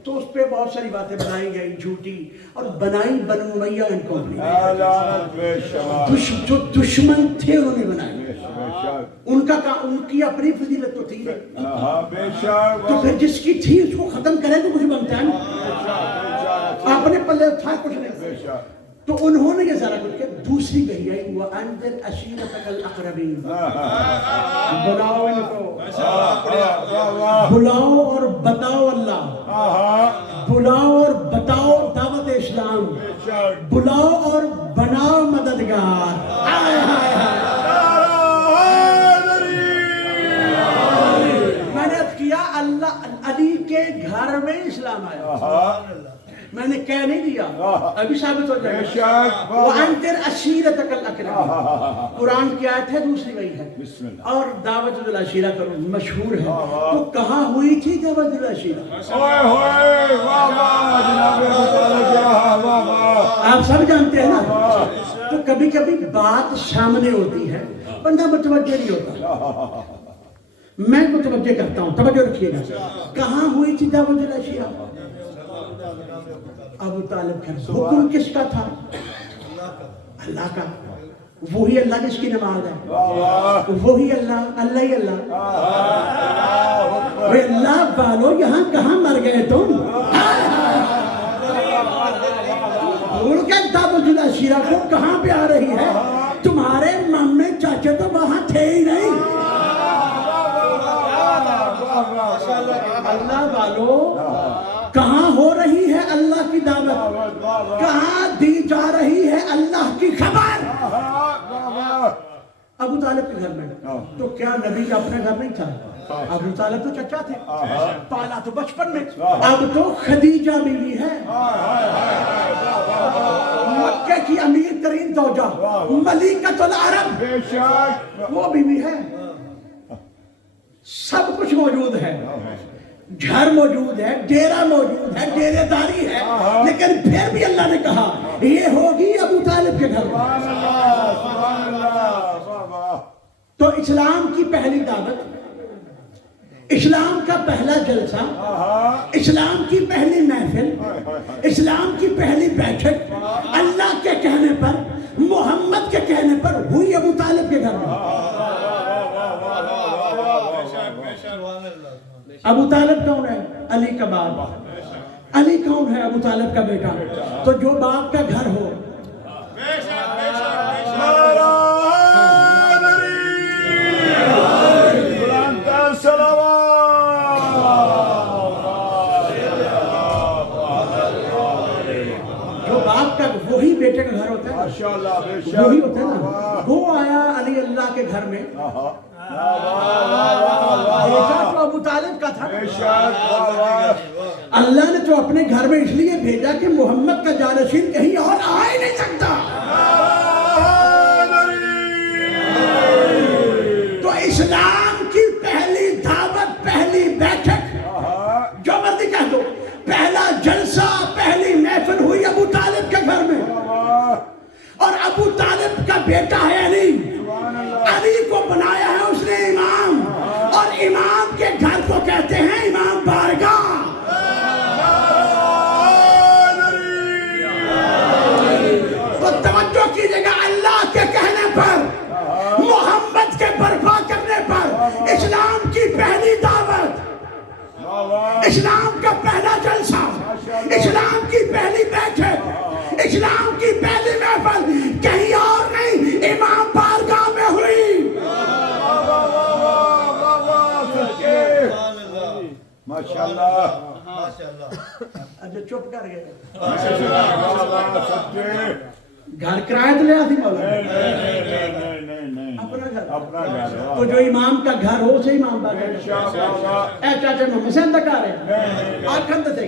تو اس پہ بہت ساری باتیں بنائی گئی جھوٹی, اور بنائی بنو امیہ اینڈ کمپنی, جو دشمن تھے انہوں نے بنائی. ان کی اپنی فضیلت تو تھی, تو پھر جس کی تھی اس کو ختم کریں تو کچھ بنتا ہے نا, اپنے پلے تھا کچھ نہیں. تو انہوں نے یہ سارا کچھ کیا. دوسری وحی آئی وَأَنذِرْ عَشِيرَتَكَ الْأَقْرَبِينَ, بلاؤ ان کو, بلاؤ اور بتاؤ اللہ, بلاؤ اور بتاؤ دعوت اسلام, بلاؤ اور بناؤ مددگار. میں نے کیا اللہ علی کے گھر میں اسلام آیا, میں نے کہہ نہیں دیا, ابھی ثابت ہو جائے گا. وَأَنذِرْ عَشِيرَتَكَ الْأَقْرَبِينَ قرآن کی آیت ہے, دوسری وہی ہے, اور دعوت العشیرہ کرو مشہور ہے. تو کہاں ہوئی تھی دعوت العشیرہ؟ آپ سب جانتے ہیں نا. تو کبھی کبھی بات سامنے ہوتی ہے, بندہ متوجہ نہیں ہوتا. میں کو توجہ کرتا ہوں، توجہ رکھیے گا. کہاں ہوئی تھی دعوت الاشیاء؟ ابو طالب گھر. حکم کس کا تھا؟ اللہ کا. وہی اللہ جس کی نماز ہے، وہی اللہ، اللہ ہی اللہ. اللہ والو یہاں کہاں مر گئے تم؟ بھول کے دعوت الاشیاء کو کہاں پہ آ رہی ہے؟ تمہارے مامے چاچے تو وہاں تھے ہی نہیں. اللہ والو کہاں ہو رہی ہے اللہ کی دعوت؟ کہاں دی جا رہی ہے اللہ کی خبر؟ ابو طالب کے گھر میں. تو کیا نبی کا اپنے گھر نہیں تھا؟ ابو طالب تو چچا تھے، پالا تو بچپن میں. اب تو خدیجہ بیوی ہے، مکہ کی امیر ترین زوجہ، ملکۃ العرب، وہ بیوی ہے. سب کچھ موجود ہے، گھر موجود ہے، ڈیرہ موجود ہے، ڈیرے داری ہے، لیکن پھر بھی اللہ نے کہا یہ ہوگی ابو طالب کے گھر میں. تو اسلام کی پہلی دعوت، اسلام کا پہلا جلسہ، اسلام کی پہلی محفل، اسلام کی پہلی بیٹھک اللہ کے کہنے پر، محمد کے کہنے پر ہوئی ابو طالب کے گھر میں. ابو طالب کون ہے؟ علی کا باپ. علی کون ہے؟ ابو طالب کا بیٹا. تو جو باپ کا گھر ہو، جو باپ کا وہی بیٹے کا گھر ہوتا ہے، وہی ہوتا ہے نا. وہ آیا علی اللہ کے گھر میں، بھیجا تو ابو طالب کا تھا. اللہ نے تو اپنے گھر میں اس لیے بھیجا کہ محمد کا جانشین کہیں اور آ ہی نہیں سکتا. تو اسلام کی پہلی دعوت، پہلی بیٹھک، جو مرضی کہہ دو، پہلا جلسہ، پہلی محفل ہوئی ابو طالب کے گھر میں. اور ابو طالب کا بیٹا ہے علی. علی کو بنایا ہے اس نے امام، اور امام کے گھر کو کہتے ہیں امام بارگاہ. تو توجہ کیجئے گا، اللہ کے کہنے پر، محمد کے برپا کرنے پر، اسلام کی پہلی دعوت، اسلام کا پہلا جلسہ، اسلام کی پہلی بیٹھک، اسلام کی پہلی محفل کہیں اور نہیں، امام بارگاہ میں ہوئی. ماشاءاللہ. اچھا چپ کر گئے. گھر کرایہ تو لے آتی مولا؟ اپنا گھر. تو جو امام کا گھر ہو اسے امام بارگاہ. اے چاچے محمد سے اندر کار ہے آکھند تھے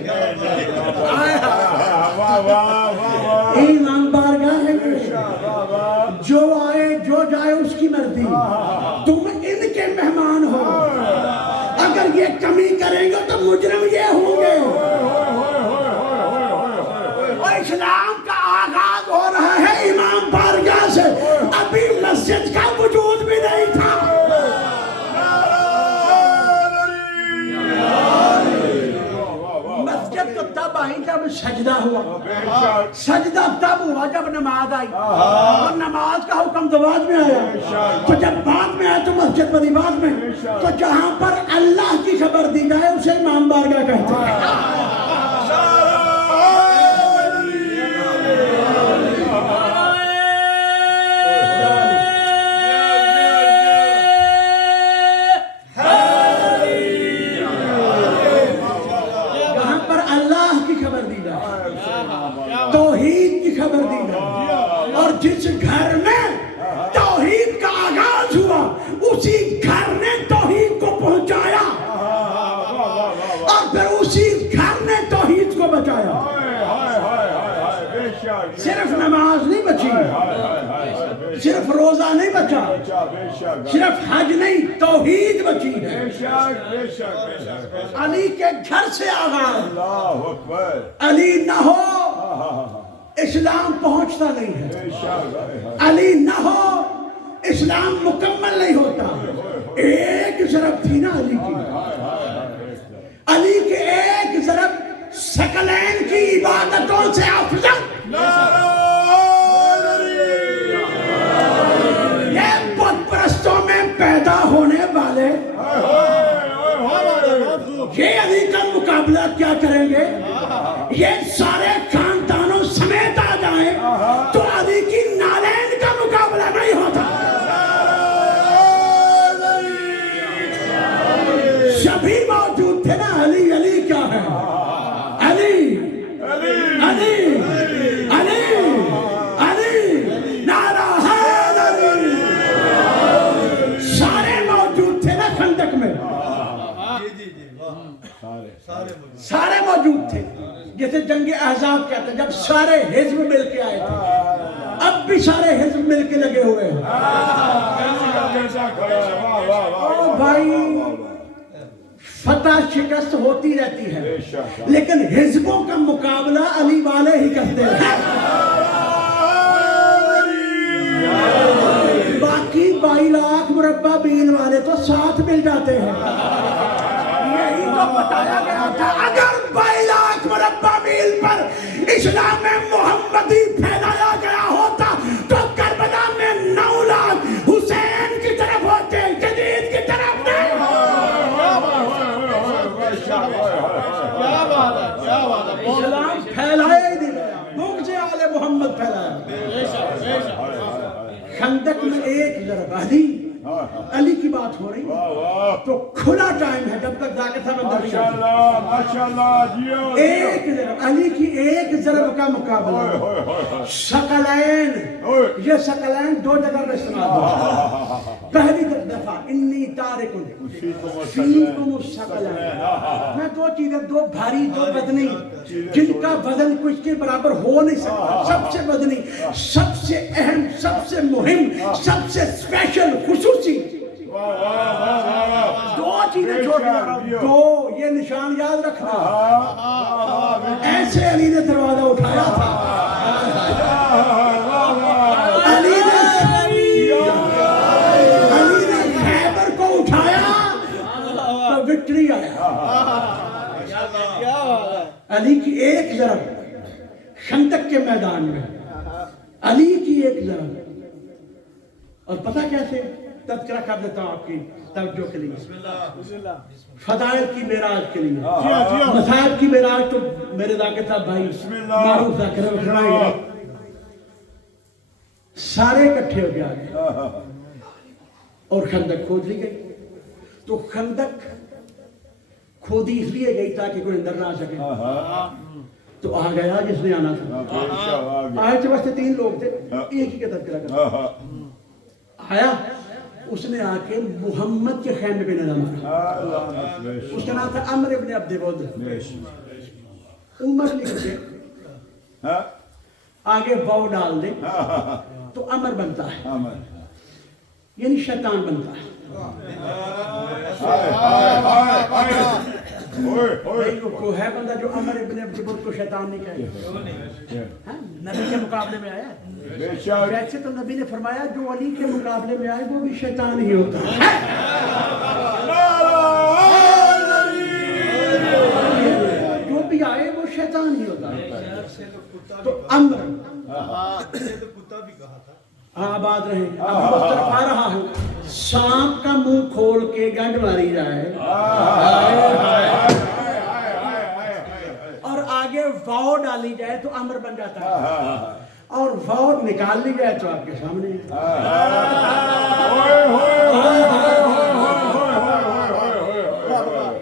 امام بارگاہ ہے. جو آئے جو جائے اس کی مرضی. تم ان کے مہمان ہو، اگر یہ کمی کریں گے تو مجرم یہ ہوں گے. اور اسلام کا آغاز ہو رہا ہے امام بارگاہ سے. ابھی مسجد کا وجود بھی نہیں تھا. مسجد تو تب آئی جب سجدہ ہوا. سجدہ تب ہوا جب نماز آئی، اور نماز کا حکم تو بعد میں آیا. تو جب بعد میں آیا تو مسجد بنی بعد میں. تو جہاں پر اللہ کی خبر دی جائے اسے امام بارگاہ کہتے ہیں. توحید کی خبر دی جائے، اور جس گھر میں توحید کا آغاز ہوا اسی گھر نے توحید کو پہنچایا، اور پھر اسی گھر نے توحید کو بچایا. صرف نماز نہیں بچی، صرف روزہ نہیں بچا، صرف حج نہیں، توحید بچی ہے. علی کے گھر سے آغاز. علی نہ ہو اسلام پہنچتا نہیں ہے. علی نہ ہو اسلام مکمل نہیں ہوتا. ایک ضرب تھی نا علی کی، علی کے ایک ضرب ثقلین کی عبادتوں سے افضل۔ یہ بت پرستوں میں پیدا ہونے والے یہ علی کا مقابلہ کیا کریں گے؟ یہ سارے خاندانوں سمیت آ جائیں تو علی کی نالین کا مقابلہ نہیں ہوتا۔ سبھی موجود تھے نا، علی علی کیا ہے؟ علی علی علی علی نعرہ حیدری، سارے موجود تھے نا خندق میں، سارے موجود تھے، جیسے جنگ احزاب کہتے ہیں جب سارے حزب مل کے آئے تھے، اب بھی سارے حزب مل کے لگے ہوئے ہیں۔ بھائی فتح شکست ہوتی رہتی ہے لیکن حزبوں کا مقابلہ علی والے ہی کرتے ہیں، باقی 22 لاکھ مربع میل والے تو ساتھ مل جاتے ہیں۔ یہی تو بتایا گیا تھا اگر 22 لاکھ مربع میل پر اسلام محمدی پھیلایا گیا ہوتا تو کربلا میں 9 لاکھ حسین کی طرف ہوتے، جدید کی طرف نہیں۔ کیا بات ہے، کیا بات ہے، اسلام پھیلایا ہی نہیں، بغض آل محمد پھیلایا۔ بے شک بے شک۔ خندق میں ایک ضرب علی کی بات ہو رہی تو کھلا ٹائم ہے جب تک جا کے تھا ایک ضرب علی کی ایک ضرب کا مقابلہ ثقلین، یہ ثقلین 2 جگہ میں استعمال ہوا۔ پہلی دفعہ انی تارک فیکم الثقلین، میں 2 چیزیں، 2 بھاری 2 وزنی جن کا وزن کچھ کے برابر ہو نہیں سکتا، سب سے وزنی، سب سے اہم، سب سے مہم، سب سے اسپیشل خصوصی 2 چیزیں چھوڑ رہا ہوں، 2 یہ نشان یاد رکھنا۔ ایسے علی نے دروازہ اٹھایا تھا، علی نے خیبر کو اٹھایا تو وکٹری آیا۔ کیا بات ہے، علی کی ایک ضرب خندق کے میدان میں، علی کی ایک ضرب، اور پتہ کیسے؟ تذکرہ کر دیتا ہوں آپ کی توجہ کے لیے، فضائل کی معراج کے لیے، مصائب کی معراج تو میرے ذاکر صاحب بھائی معروف ذاکر اٹھنائی ہے، سارے اکٹھے ہو گیا گئے اور خندق کھود لی گئی۔ تو خندق کھودی اس لیے گئی تاکہ کوئی اندر نہ آ سکے، تو آ گیا جس نے آنا تھا۔ آئے تھے واسطے 3 لوگ تھے، ایک ہی کا تذکرہ کرتا آیا، اس نے آ کے محمد کے خیمے پہ نظر مارا، اس کا نام تھا عمر ابن عبد ود، عمر لکھ دے آگے واو ڈال دے تو عمر بنتا ہے، یعنی شیطان بنتا ہے۔ کو ہے بندہ جو عمر ابن عبد ود کو شیطان نہیں کہے، نبی کے مقابلے میں آیا ہے، ویسے تو نبی نے فرمایا جو علی کے مقابلے میں آئے وہ بھی شیطان ہی ہوتا ہے، جو بھی آئے وہ شیطان ہی ہوتا ہے۔ تو عمر آباد رہے، اب اس طرف آ رہا ہوں، سانپ کا منہ کھول کے گنڈ ماری جائے اور آگے واو ڈالی جائے تو عمر بن جاتا ہے، اور واو نکال لی جائے تو آپ کے سامنے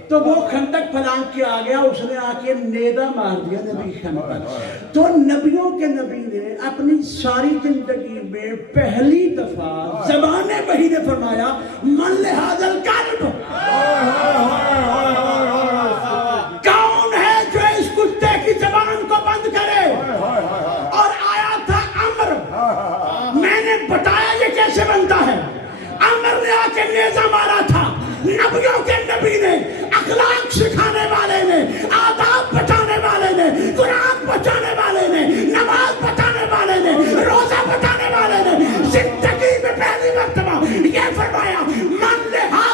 تو وہ خندق پھلانگ کے آ گیا، اس نے آ کے نیزہ مار دیا نبی خندق۔ تو نبیوں کے نبی نے اپنی ساری زندگی میں پہلی دفعہ زبان وحی نے فرمایا من لہذا الکلب، کون ہے جو اس کتے کی زبان کو بند کرے؟ اور آیا تھا عمر، میں نے بتایا یہ کیسے بنتا ہے، عمر نے آ کے نیزہ مارا تھا، نبیوں کے نبی نے، اخلاق سکھانے والے نے، آداب بتانے والے نے، قرآن بتانے والے نے، نماز بتانے والے نے، روزہ بتانے والے نے، زندگی میں پہلی مرتبہ یہ فرمایا من لہذا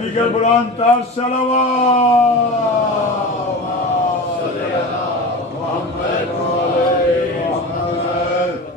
Diğer bulantar salavat.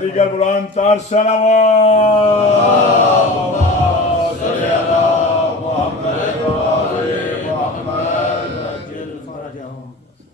Diğer bulantar salavat.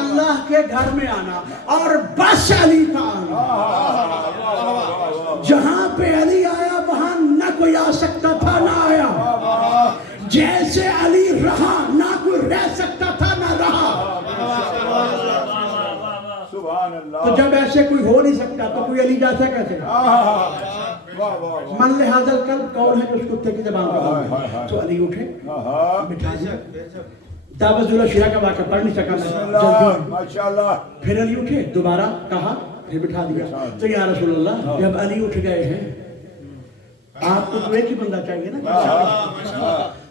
اللہ کے گھر میں آنا اور بس علی کا آنا. جہاں پہ علی آیا وہاں نہ کوئی آ سکتا تھا نہ آیا. جیسے علی رہا نہ کوئی رہ سکتا تھا نہ رہا. سبحان اللہ. تو جب ایسے کوئی ہو نہیں سکتا تو کوئی علی جیسا کیسے؟ من لہذا القلب کون ہے جو اس کتے کی زبان کا؟ تو علی اٹھے بٹھا دیا. دعوت الشیعہ کا واقعہ پڑھ نہیں سکا میں. ماشاءاللہ. پھر علی اٹھے دوبارہ کہا پھر بٹھا دیا. تو یا رسول اللہ جب علی اٹھ گئے ہیں آپ کو تو ایک ہی بندہ چاہیے نا.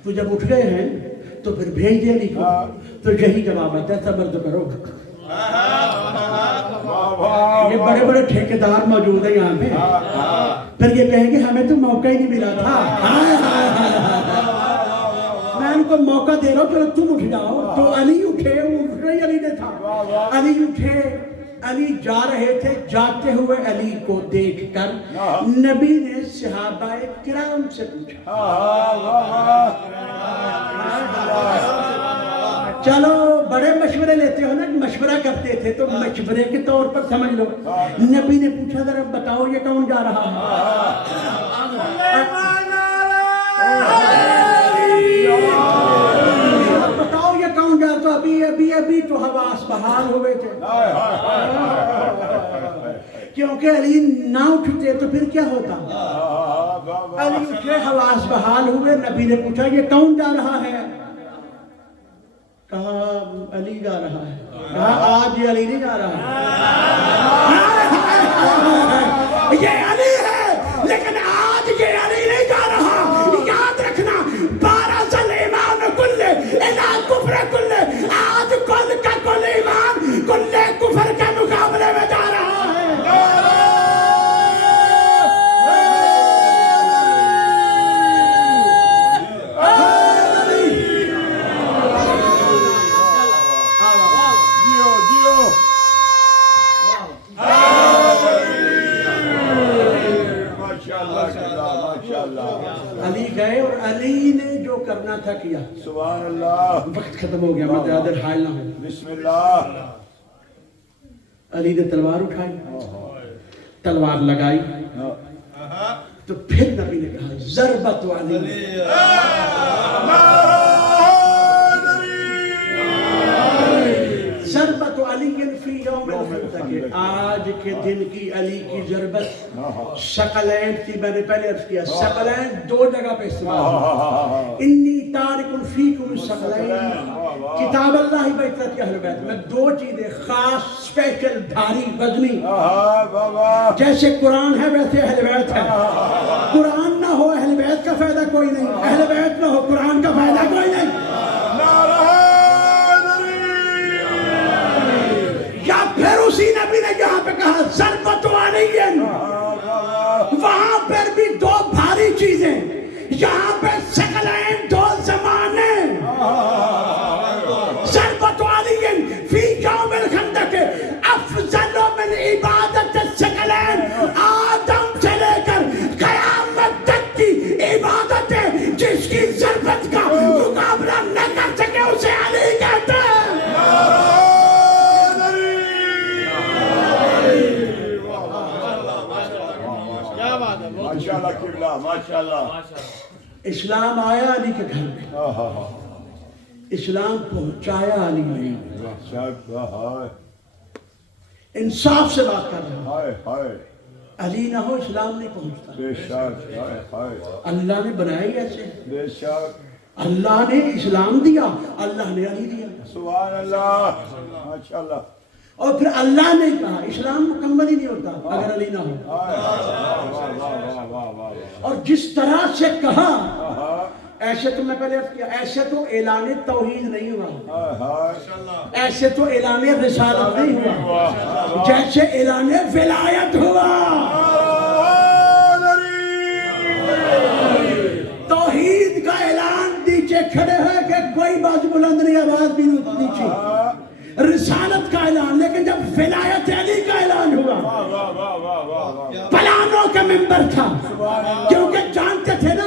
تو جب اٹھ گئے ہیں تو پھر بھیج دیا علی کو. تو یہی جواب آتا ہے صبر تو کرو. یہ بڑے بڑے ٹھیکیدار موجود ہیں یہاں پہ. پھر یہ کہیں گے ہمیں تو موقع ہی نہیں ملا تھا. میں ان کو موقع دے رہا ہوں چلو تم اٹھ جاؤ. تو علی اٹھے. اٹھ رہی علی نے تھا. علی اٹھے. علی جا رہے تھے. جاتے ہوئے علی کو دیکھ کر نبی نے صحابہ کرام سے پوچھا چلو بڑے مشورے لیتے ہو نا مشورہ کرتے تھے تو مشورے کے طور پر سمجھ لو. نبی نے پوچھا ذرا بتاؤ یہ کون جا رہا ہے؟ بتاؤ یہ کون جا. تو ابھی تو حواس بحال ہوئے تھے کیونکہ علی نہ اٹھتے تو پھر کیا ہوتا. علی اٹھے حواس بحال ہوئے. نبی نے پوچھا یہ کون جا رہا ہے؟ کہا علی جا رہا ہے. کہا آج یہ علی نہیں جا رہا ہے. یہ علی ہے لیکن آج یہ علی نہیں جا رہا. یاد رکھنا بارز الایمان کل الی کفر کل. آج کل کا کل ایمان کل کفر کے مقابلے میں جا رہا ہے. علی گئے اور علی نے جو کرنا تھا کیا. سبحان اللہ. وقت ختم ہو گیا میں زیادہ حائل نہ ہوں. بسم اللہ. علی نے تلوار اٹھائی. تلوار لگائی تو پھر نبی نے کہا ضربت علی. ضربت علی فی یوم الخندق. آج کے دن کی علی کی ضربت ثقلین تھی. میں نے پہلے عرض کیا ثقلین دو جگہ پہ استعمال. انی تارک فیکم الثقلین کتاب اللہ بیت اہل بیت میں دو چیزیں خاص اسپیشل بھاری وزنی. جیسے قرآن ہے ویسے اہل بیت ہے. قرآن نہ ہو اہل بیت کا فائدہ کوئی نہیں. اہل بیت نہ ہو قرآن کا فائدہ کوئی نہیں. یا پھر اسی نبی نے جہاں پہ کہا ضربت علی وہاں پر بھی دو بھاری چیزیں. یہاں پہ ثقلین دو زمانے. ضربت علی فی یوم الخندق افضل من عبادت الثقلین. آدم سے لے کر قیامت تک کی عبادتیں جس کی ضربت کا مقابلہ نہ کر سکے اسے علی کہتے ہیں. ماشاءاللہ قبلہ ماشاءاللہ. اسلام آیا علی کے گھر میں. اسلام پہنچایا علی نے. انصاف سے بات کر رہا ہوں. علی نہ ہو اسلام نہیں پہنچتا. بے شک. اللہ نے بنائی ایسے. بے شک. اللہ نے اسلام دیا. اللہ نے علی دیا. سبحان اللہ. ماشاءاللہ. اور پھر اللہ نے کہا اسلام مکمل ہی نہیں ہوتا اگر علی نہ ہو. اور جس طرح سے کہا ایسے تو میں پہلے عرض کیا ایسے تو اعلان توحید نہیں ہوا. ایسے تو اعلان رسالت نہیں ہوا. جیسے اعلان ولایت ہوا. توحید کا اعلان نیچے کھڑے ہوئے کہ کوئی باز بلند نہیں آواز بھی نیچے. رسالت کا اعلان. لیکن جب ولایت علی کا اعلان ہوا پلانوں کا ممبر تھا کیونکہ جانتے تھے نا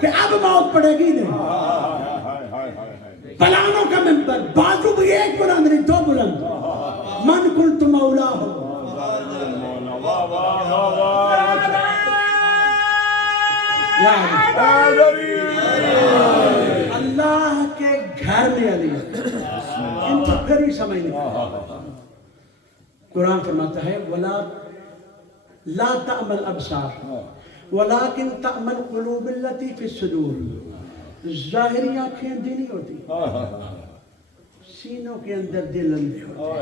کہ اب موت پڑے گی نہیں. پلانوں کا ممبر. بازو بھی ایک بلند نہیں دو بلند. من کنت مولا ہو. واہ واہ واہ واہ اللہ کے گھر میں علی ان کو پھر بھی سمجھ نہیں. قرآن فرماتا ہے ولا لا تعمل ابصار ولكن تعمل قلوب التي في الصدور. ظاہری آنکھیں اندھی نہیں ہوتی, سینوں کے اندر دل اندھے ہوتے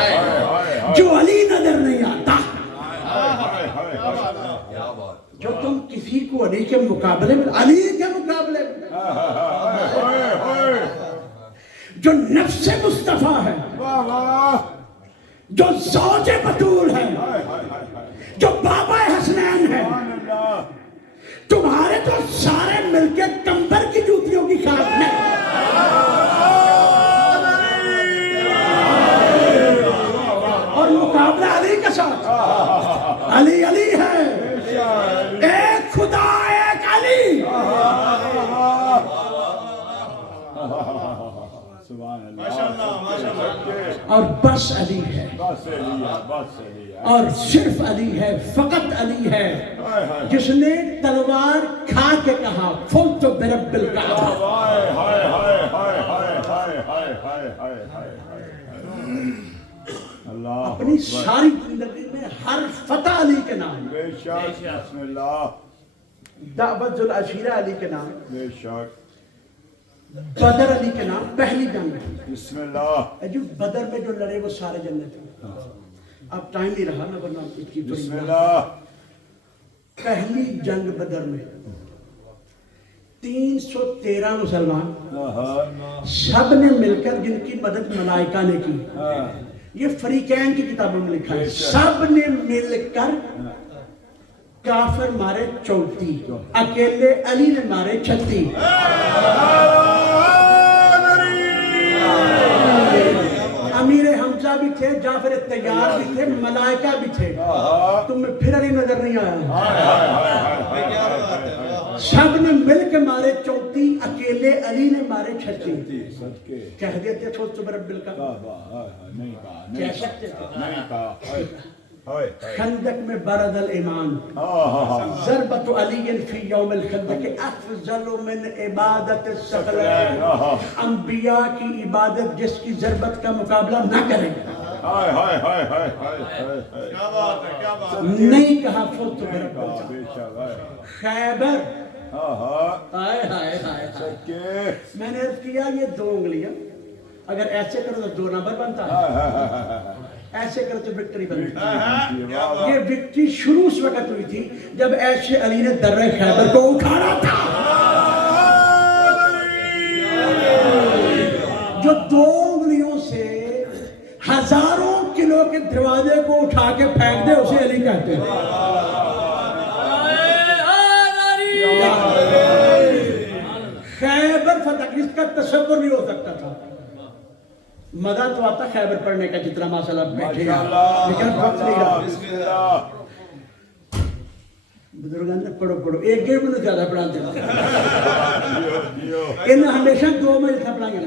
ہیں. جو علی نظر نہیں آتا, جو تم کسی کو علی کے مقابلے میں, علی کے مقابلے میں جو نفس مصطفیٰ ہے, جو زوج بطول ہے, جو بابا حسنین ہے, تمہارے تو سارے مل کے کمبر کی جوتیوں کی خاک میں, اور مقابلہ علی کے ساتھ. علی علی ہے, ایک خدا ایک علی. اور بس علی ہے, اور صرف علی ہے, فقط علی ہے, جس نے تلوار کھا کے کہا فلت برب الکعبہ. اپنی ساری زندگی میں ہر فتح علی کے نام, بسم اللہ, دعوت العشیرہ علی کے نام, بے شک, بدر علی کے نام. پہلی جنگ میں بسم اللہ, جو بدر میں جو لڑے وہ سارے جنت ہیں. اب ٹائم نہیں رہا, میں ورنہ اس کی بسم اللہ. پہلی جنگ بدر میں 313 مسلمان سب نے مل کر, جن کی مدد ملائکہ نے کی, یہ فریقین کی کتابوں میں لکھا ہے, سب نے مل کر کافر مارے 34, اکیلے علی نے مارے 36. امیر حمزہ بھی تھے, جعفر طیار بھی تھے, ملائکہ بھی تھے, تمہیں پھر علی نظر نہیں آیا. سب نے مل کے مارے 34, اکیلے علی نے مارے 36. کہہ دیتے تھے برب الکعبہ, کہہ سکتے تھے. خندق میں برد الایمان, ضربت علی فی یوم الخندق افضل من عبادت الثقلین. انبیاء کی عبادت جس کی ضربت کا مقابلہ نہ کرے. نہیں کہا فوت برب الکعبہ. خیبر, میں نے عرض کیا یہ 2 انگلیاں اگر ایسے کرو تو 2 نمبر بنتا ہے, ایسے کرو تو وکٹری بنتی ہے. یہ وکٹری شروع اس وقت ہوئی تھی جب ایسے علی نے درہ خیبر کو اٹھانا تھا. جو 2 انگلیوں سے ہزاروں کلو کے دروازے کو اٹھا کے پھینک دے اسے علی کہتے ہیں. خیبر فتح اس کا تصور نہیں ہو سکتا تھا. مزہ تو آتا خیبر پڑھنے کا جتنا ماشاءاللہ بیٹھے گا, لیکن وقت نہیں رہا. بزرگان نے پڑھو ایک ڈیڑھ منٹ زیادہ پڑھا دیں, انہیں ہمیشہ 2 منٹ تھا پڑھائیں گے.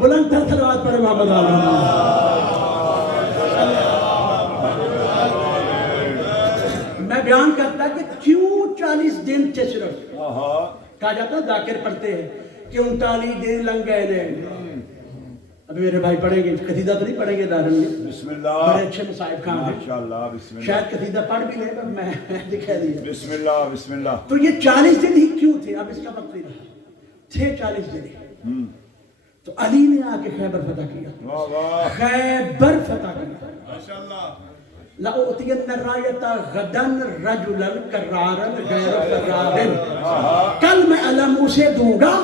بلند تر صلوات پڑھے محمد میں بیان کرتا کہ کیوں 40 دن تھے صرف. کہا جاتا ذاکر پڑھتے ہیں کہ 39 دن لنگ گئے. ابھی میرے بھائی پڑھیں گے, قصیدہ تو نہیں پڑھیں گے دارن میں, بسم اللہ, بڑے اچھے مصائب خان ہیں, ماشاءاللہ, بسم اللہ, شاید قصیدہ پڑھ بھی لیں, میں دکھا دیا. بسم اللہ, بسم اللہ. تو یہ 40 دن ہی کیوں تھے, اب اس کا وقت نہیں رہا, تھے 40 دن ہی. تو علی نے آ کے خیبر فتح کیا, خیبر فتح کیا. ماشاءاللہ. لَأُعْطِيَنَّ الرَّایَةَ غَدًا رَجُلًا كَرَّارًا غَیْرَ كَرَّارٍ. کل میں علم اسے دوں گا.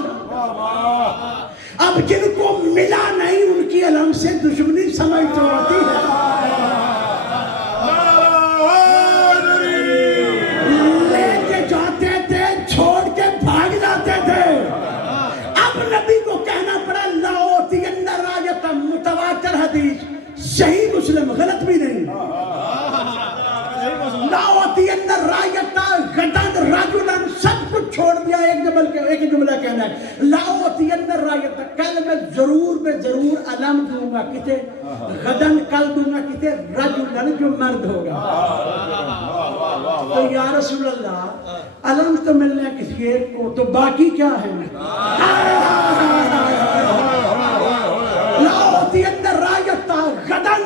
اب جن کو ملا نہیں ان کی علم سے دشمنی سمجھ تو آتی ہے. لے کے جاتے تھے, چھوڑ کے بھاگ جاتے تھے. اب نبی کو کہنا پڑا لَأُعْطِيَنَّ الرَّایَةَ, متواتر حدیث, صحیح مسلم, غلط بھی نہیں. لَأُعْطِيَنَّ الرَّایَةَ غَدًا رَجُلًا, سب کچھ چھوڑ دیا, ایک جملہ کہنا ہے لَأُعْطِيَنَّ الرَّایَةَ, کل میں ضرور میں ضرور علم دوں گا کتے غدن کل دوں گا کتے رجلن جو مرد ہوگا. تو یا رسول اللہ علم تو ملنا کسی ایک کو تو باقی کیا ہے؟ لَأُعْطِيَنَّ الرَّايَةَ غَدًا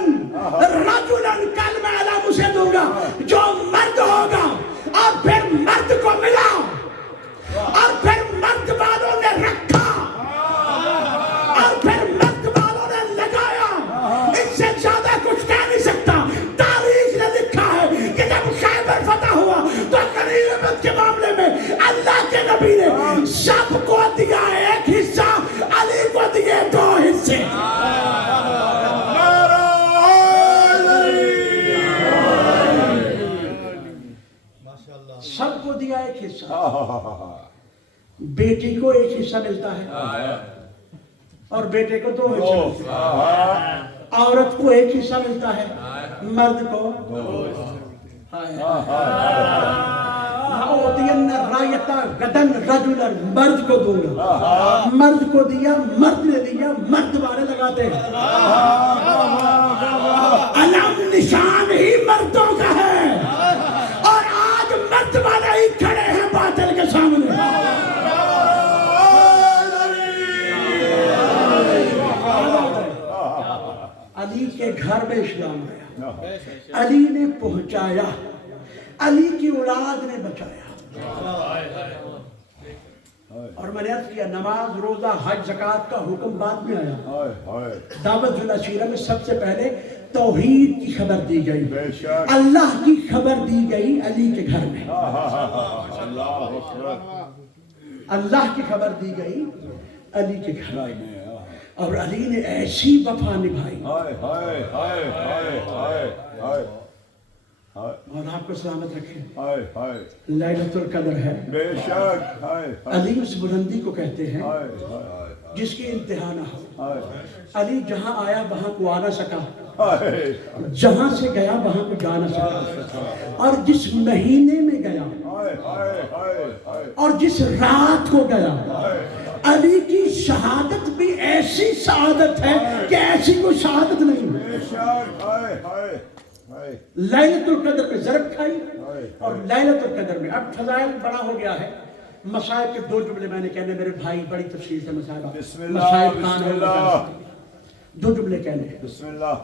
رَجُلًا کل میں علم اسے دوں گا جو مرد ہوگا. اور پھر مرد کو ملا اور پھر مرد والوں نے رکھا اور پھر مرد والوں نے لگایا. اس سے زیادہ کچھ کہہ نہیں سکتا. تاریخ نے لکھا ہے کہ جب خیبر فتح ہوا تو غنیمت کے معاملے میں اللہ کے نبی نے سب کو دیا ایک حصہ, علی کو دیے 2 حصے. سب کو دیا ایک حصہ. بیٹی کو ایک حصہ ملتا ہے اور بیٹے کو 2 حصہ ملتا ہے. عورت کو ایک حصہ ملتا ہے, مرد کو 2. لَأُعْطِيَنَّ الرَّايَةَ غَدًا رَجُلًا مرد کو دوں گا. مرد کو دیا, مرد نے دیا, مرد والے لگاتے ہیں. علم نشان ہی مردوں کا ہے اور آج مرد والے ہی کھڑے ہیں باطل کے سامنے. علی کے گھر میں اسلام آیا, علی نے پہنچایا, علی کی اولاد نے بچایا. اور میں نے عرض کیا نماز روزہ حج زکوٰۃ کا حکم بعد میں آیا. دعوت العشیرہ میں سب سے پہلے توحید کی خبر دی گئی, اللہ کی خبر دی گئی علی کے گھر میں. اللہ کی خبر دی گئی علی کے گھر میں اور علی نے ایسی وفا نبھائی. اور آپ کو سلامت رکھیں. لیلۃ القدر ہے, علی اس بلندی کو کہتے ہیں جس کی انتہا نہ ہو. علی جہاں آیا وہاں کو آ نہ سکا, جہاں سے گیا وہاں کو جا نہ سکا. اور جس مہینے میں گیا اور جس رات کو گیا, علی کی شہادت بھی ایسی شہادت ہے کہ ایسی کوئی شہادت نہیں. لیلۃ القدر پہ ضرب کھائی اور لیلۃ القدر میں. اب فضائل بڑا ہو گیا ہے, مصائب کے 2 جملے میں نے کہنے, میرے بھائی بڑی تفصیل سے مصائب خان ہے, 2 جملے کہنے. بسم اللہ.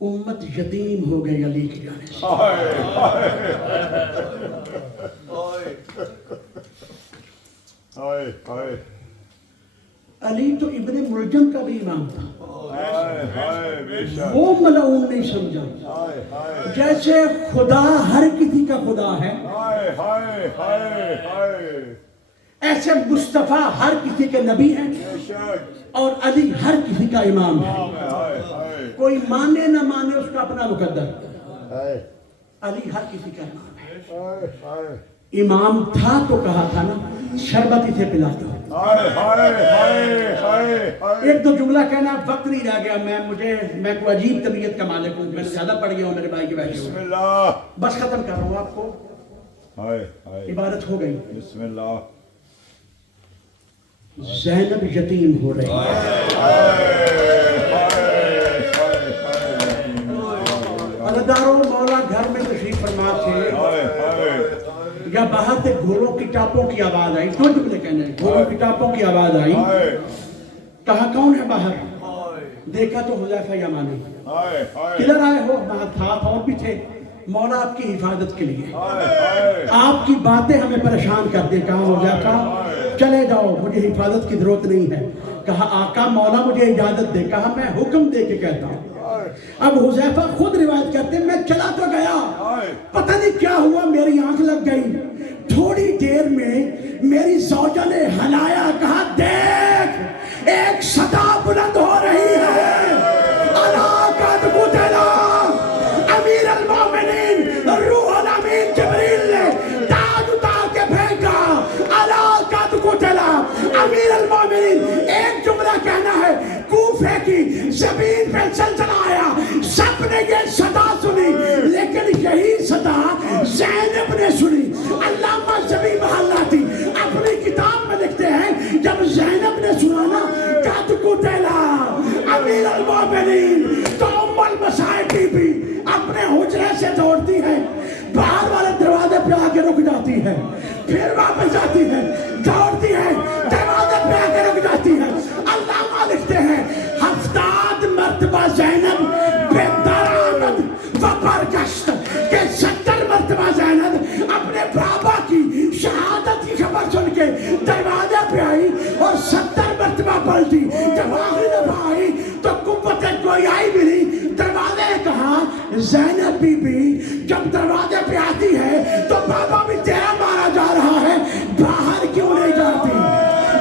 امت یتیم ہو گئی علی کی جانب سے. علی تو ابن ملجم کا بھی امام تھا, وہ ملعون نہیں سمجھا. جیسے خدا ہر کسی کا خدا ہے ایسے مصطفیٰ ہر کسی کے نبی ہیں اور علی ہر کسی کا امام ہے. کوئی مانے نہ مانے اس کا اپنا مقدر, علی ہر کسی کا امام ہے. امام تھا تو کہا تھا نا شربت اسے پلا دو. ایک 2 جملہ کہنا, وقت نہیں رہ گیا. میں کوئی عجیب طبیعت کا مالک ہوں, میں زیادہ پڑھ گیا ہوں میرے بھائی کے بیٹھے. بس ختم کر رہا ہوں, آپ کو عبادت ہو گئی. بسم اللہ. زینب یتیم ہو رہی ہے. الدارو مولا گھر میں تشریف فرما تھے یا باہر سے گھوڑوں کی ٹاپوں کی آواز آئی. 2 جملے کہنے, گھوڑوں کی ٹاپوں کی آواز آئی. کہا کون ہے باہر؟ دیکھا تو حذیفہ یمانی. کدھر آئے ہو؟ ساتھ اور بھی تھے. مولا آپ کی حفاظت کے لیے, آپ کی باتیں ہمیں پریشان کر دیں. کہا حذیفہ چلے جاؤ, مجھے حفاظت کی ضرورت نہیں ہے. کہا آقا مولا مجھے اجازت دے. کہا میں حکم دے کے کہتا ہوں. اب حذیفہ خود روایت کرتے ہیں میں چلا تو گیا, پتہ نہیں کیا ہوا, میری آنکھ لگ گئی. تھوڑی دیر میں میری زوجہ نے ہلایا, کہا دیکھ ایک صدا بلند ہو رہی ہے. الا قد قتل امیر المومنین روح الامین جبریل نے تاج اتار کے پھینکا. الا قد قتل امیر المومنین. ایک جملہ کہنا ہے, کوفے کی زمین پہ زلزلہ آیا, سب نے یہ صدا سنی, لیکن یہی صدا زینب نے سنی. اللہ ہوتی ہے، پھر واپس جاتی ہے، دوڑتی ہے، دروازے پہ آ کے رک جاتی ہے۔ علامہ لکھتے ہیں 70 مرتبہ زینب بے درآمد و برگشت، کہ 70 مرتبہ زینب اپنے بابا کی شہادت کی خبر سن کے دروازے پہ آئی اور 70 مرتبہ پلٹی۔ جب آخری دفعہ آئی تو قوت گویائی ملی، دروازے نے کہا زینب بی بی جب دروازے پہ آتی ہے تو بابا بھی تیرا مارا جا رہا ہے، باہر کیوں نہیں جاتی،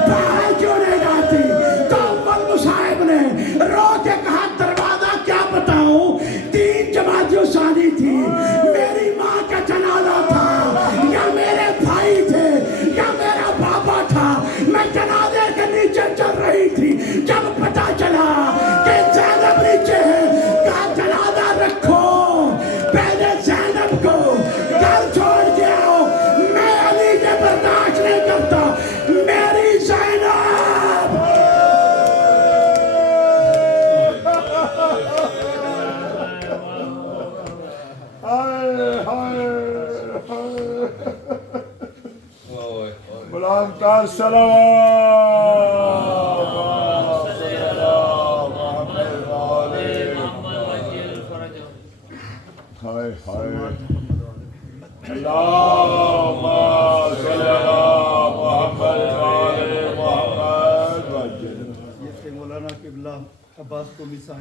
باہر کیوں نہیں جاتی؟ تو ام المصائب نے رو کے کہا دروازہ کیا بتاؤں، 3 جمادی ثانی تھی، میری ماں کا جنازہ تھا، یا میرے بھائی تھے، یا میرا بابا تھا، میں جنازے کے نیچے چل رہی تھی، جب پتا چلا کہ زینب نیچے ہے، کہا جنازہ رکھو، پہلے زینب کو گھر چھوڑ کے آؤ، میں علی کے برداشت نہیں کرتا، میری زینب۔ غلام کا صلوات ہائے ہائے اللہم صلی علی محمد وآل محمد۔ یہ تھے مولانا قبلہ عباس قومی صاحب۔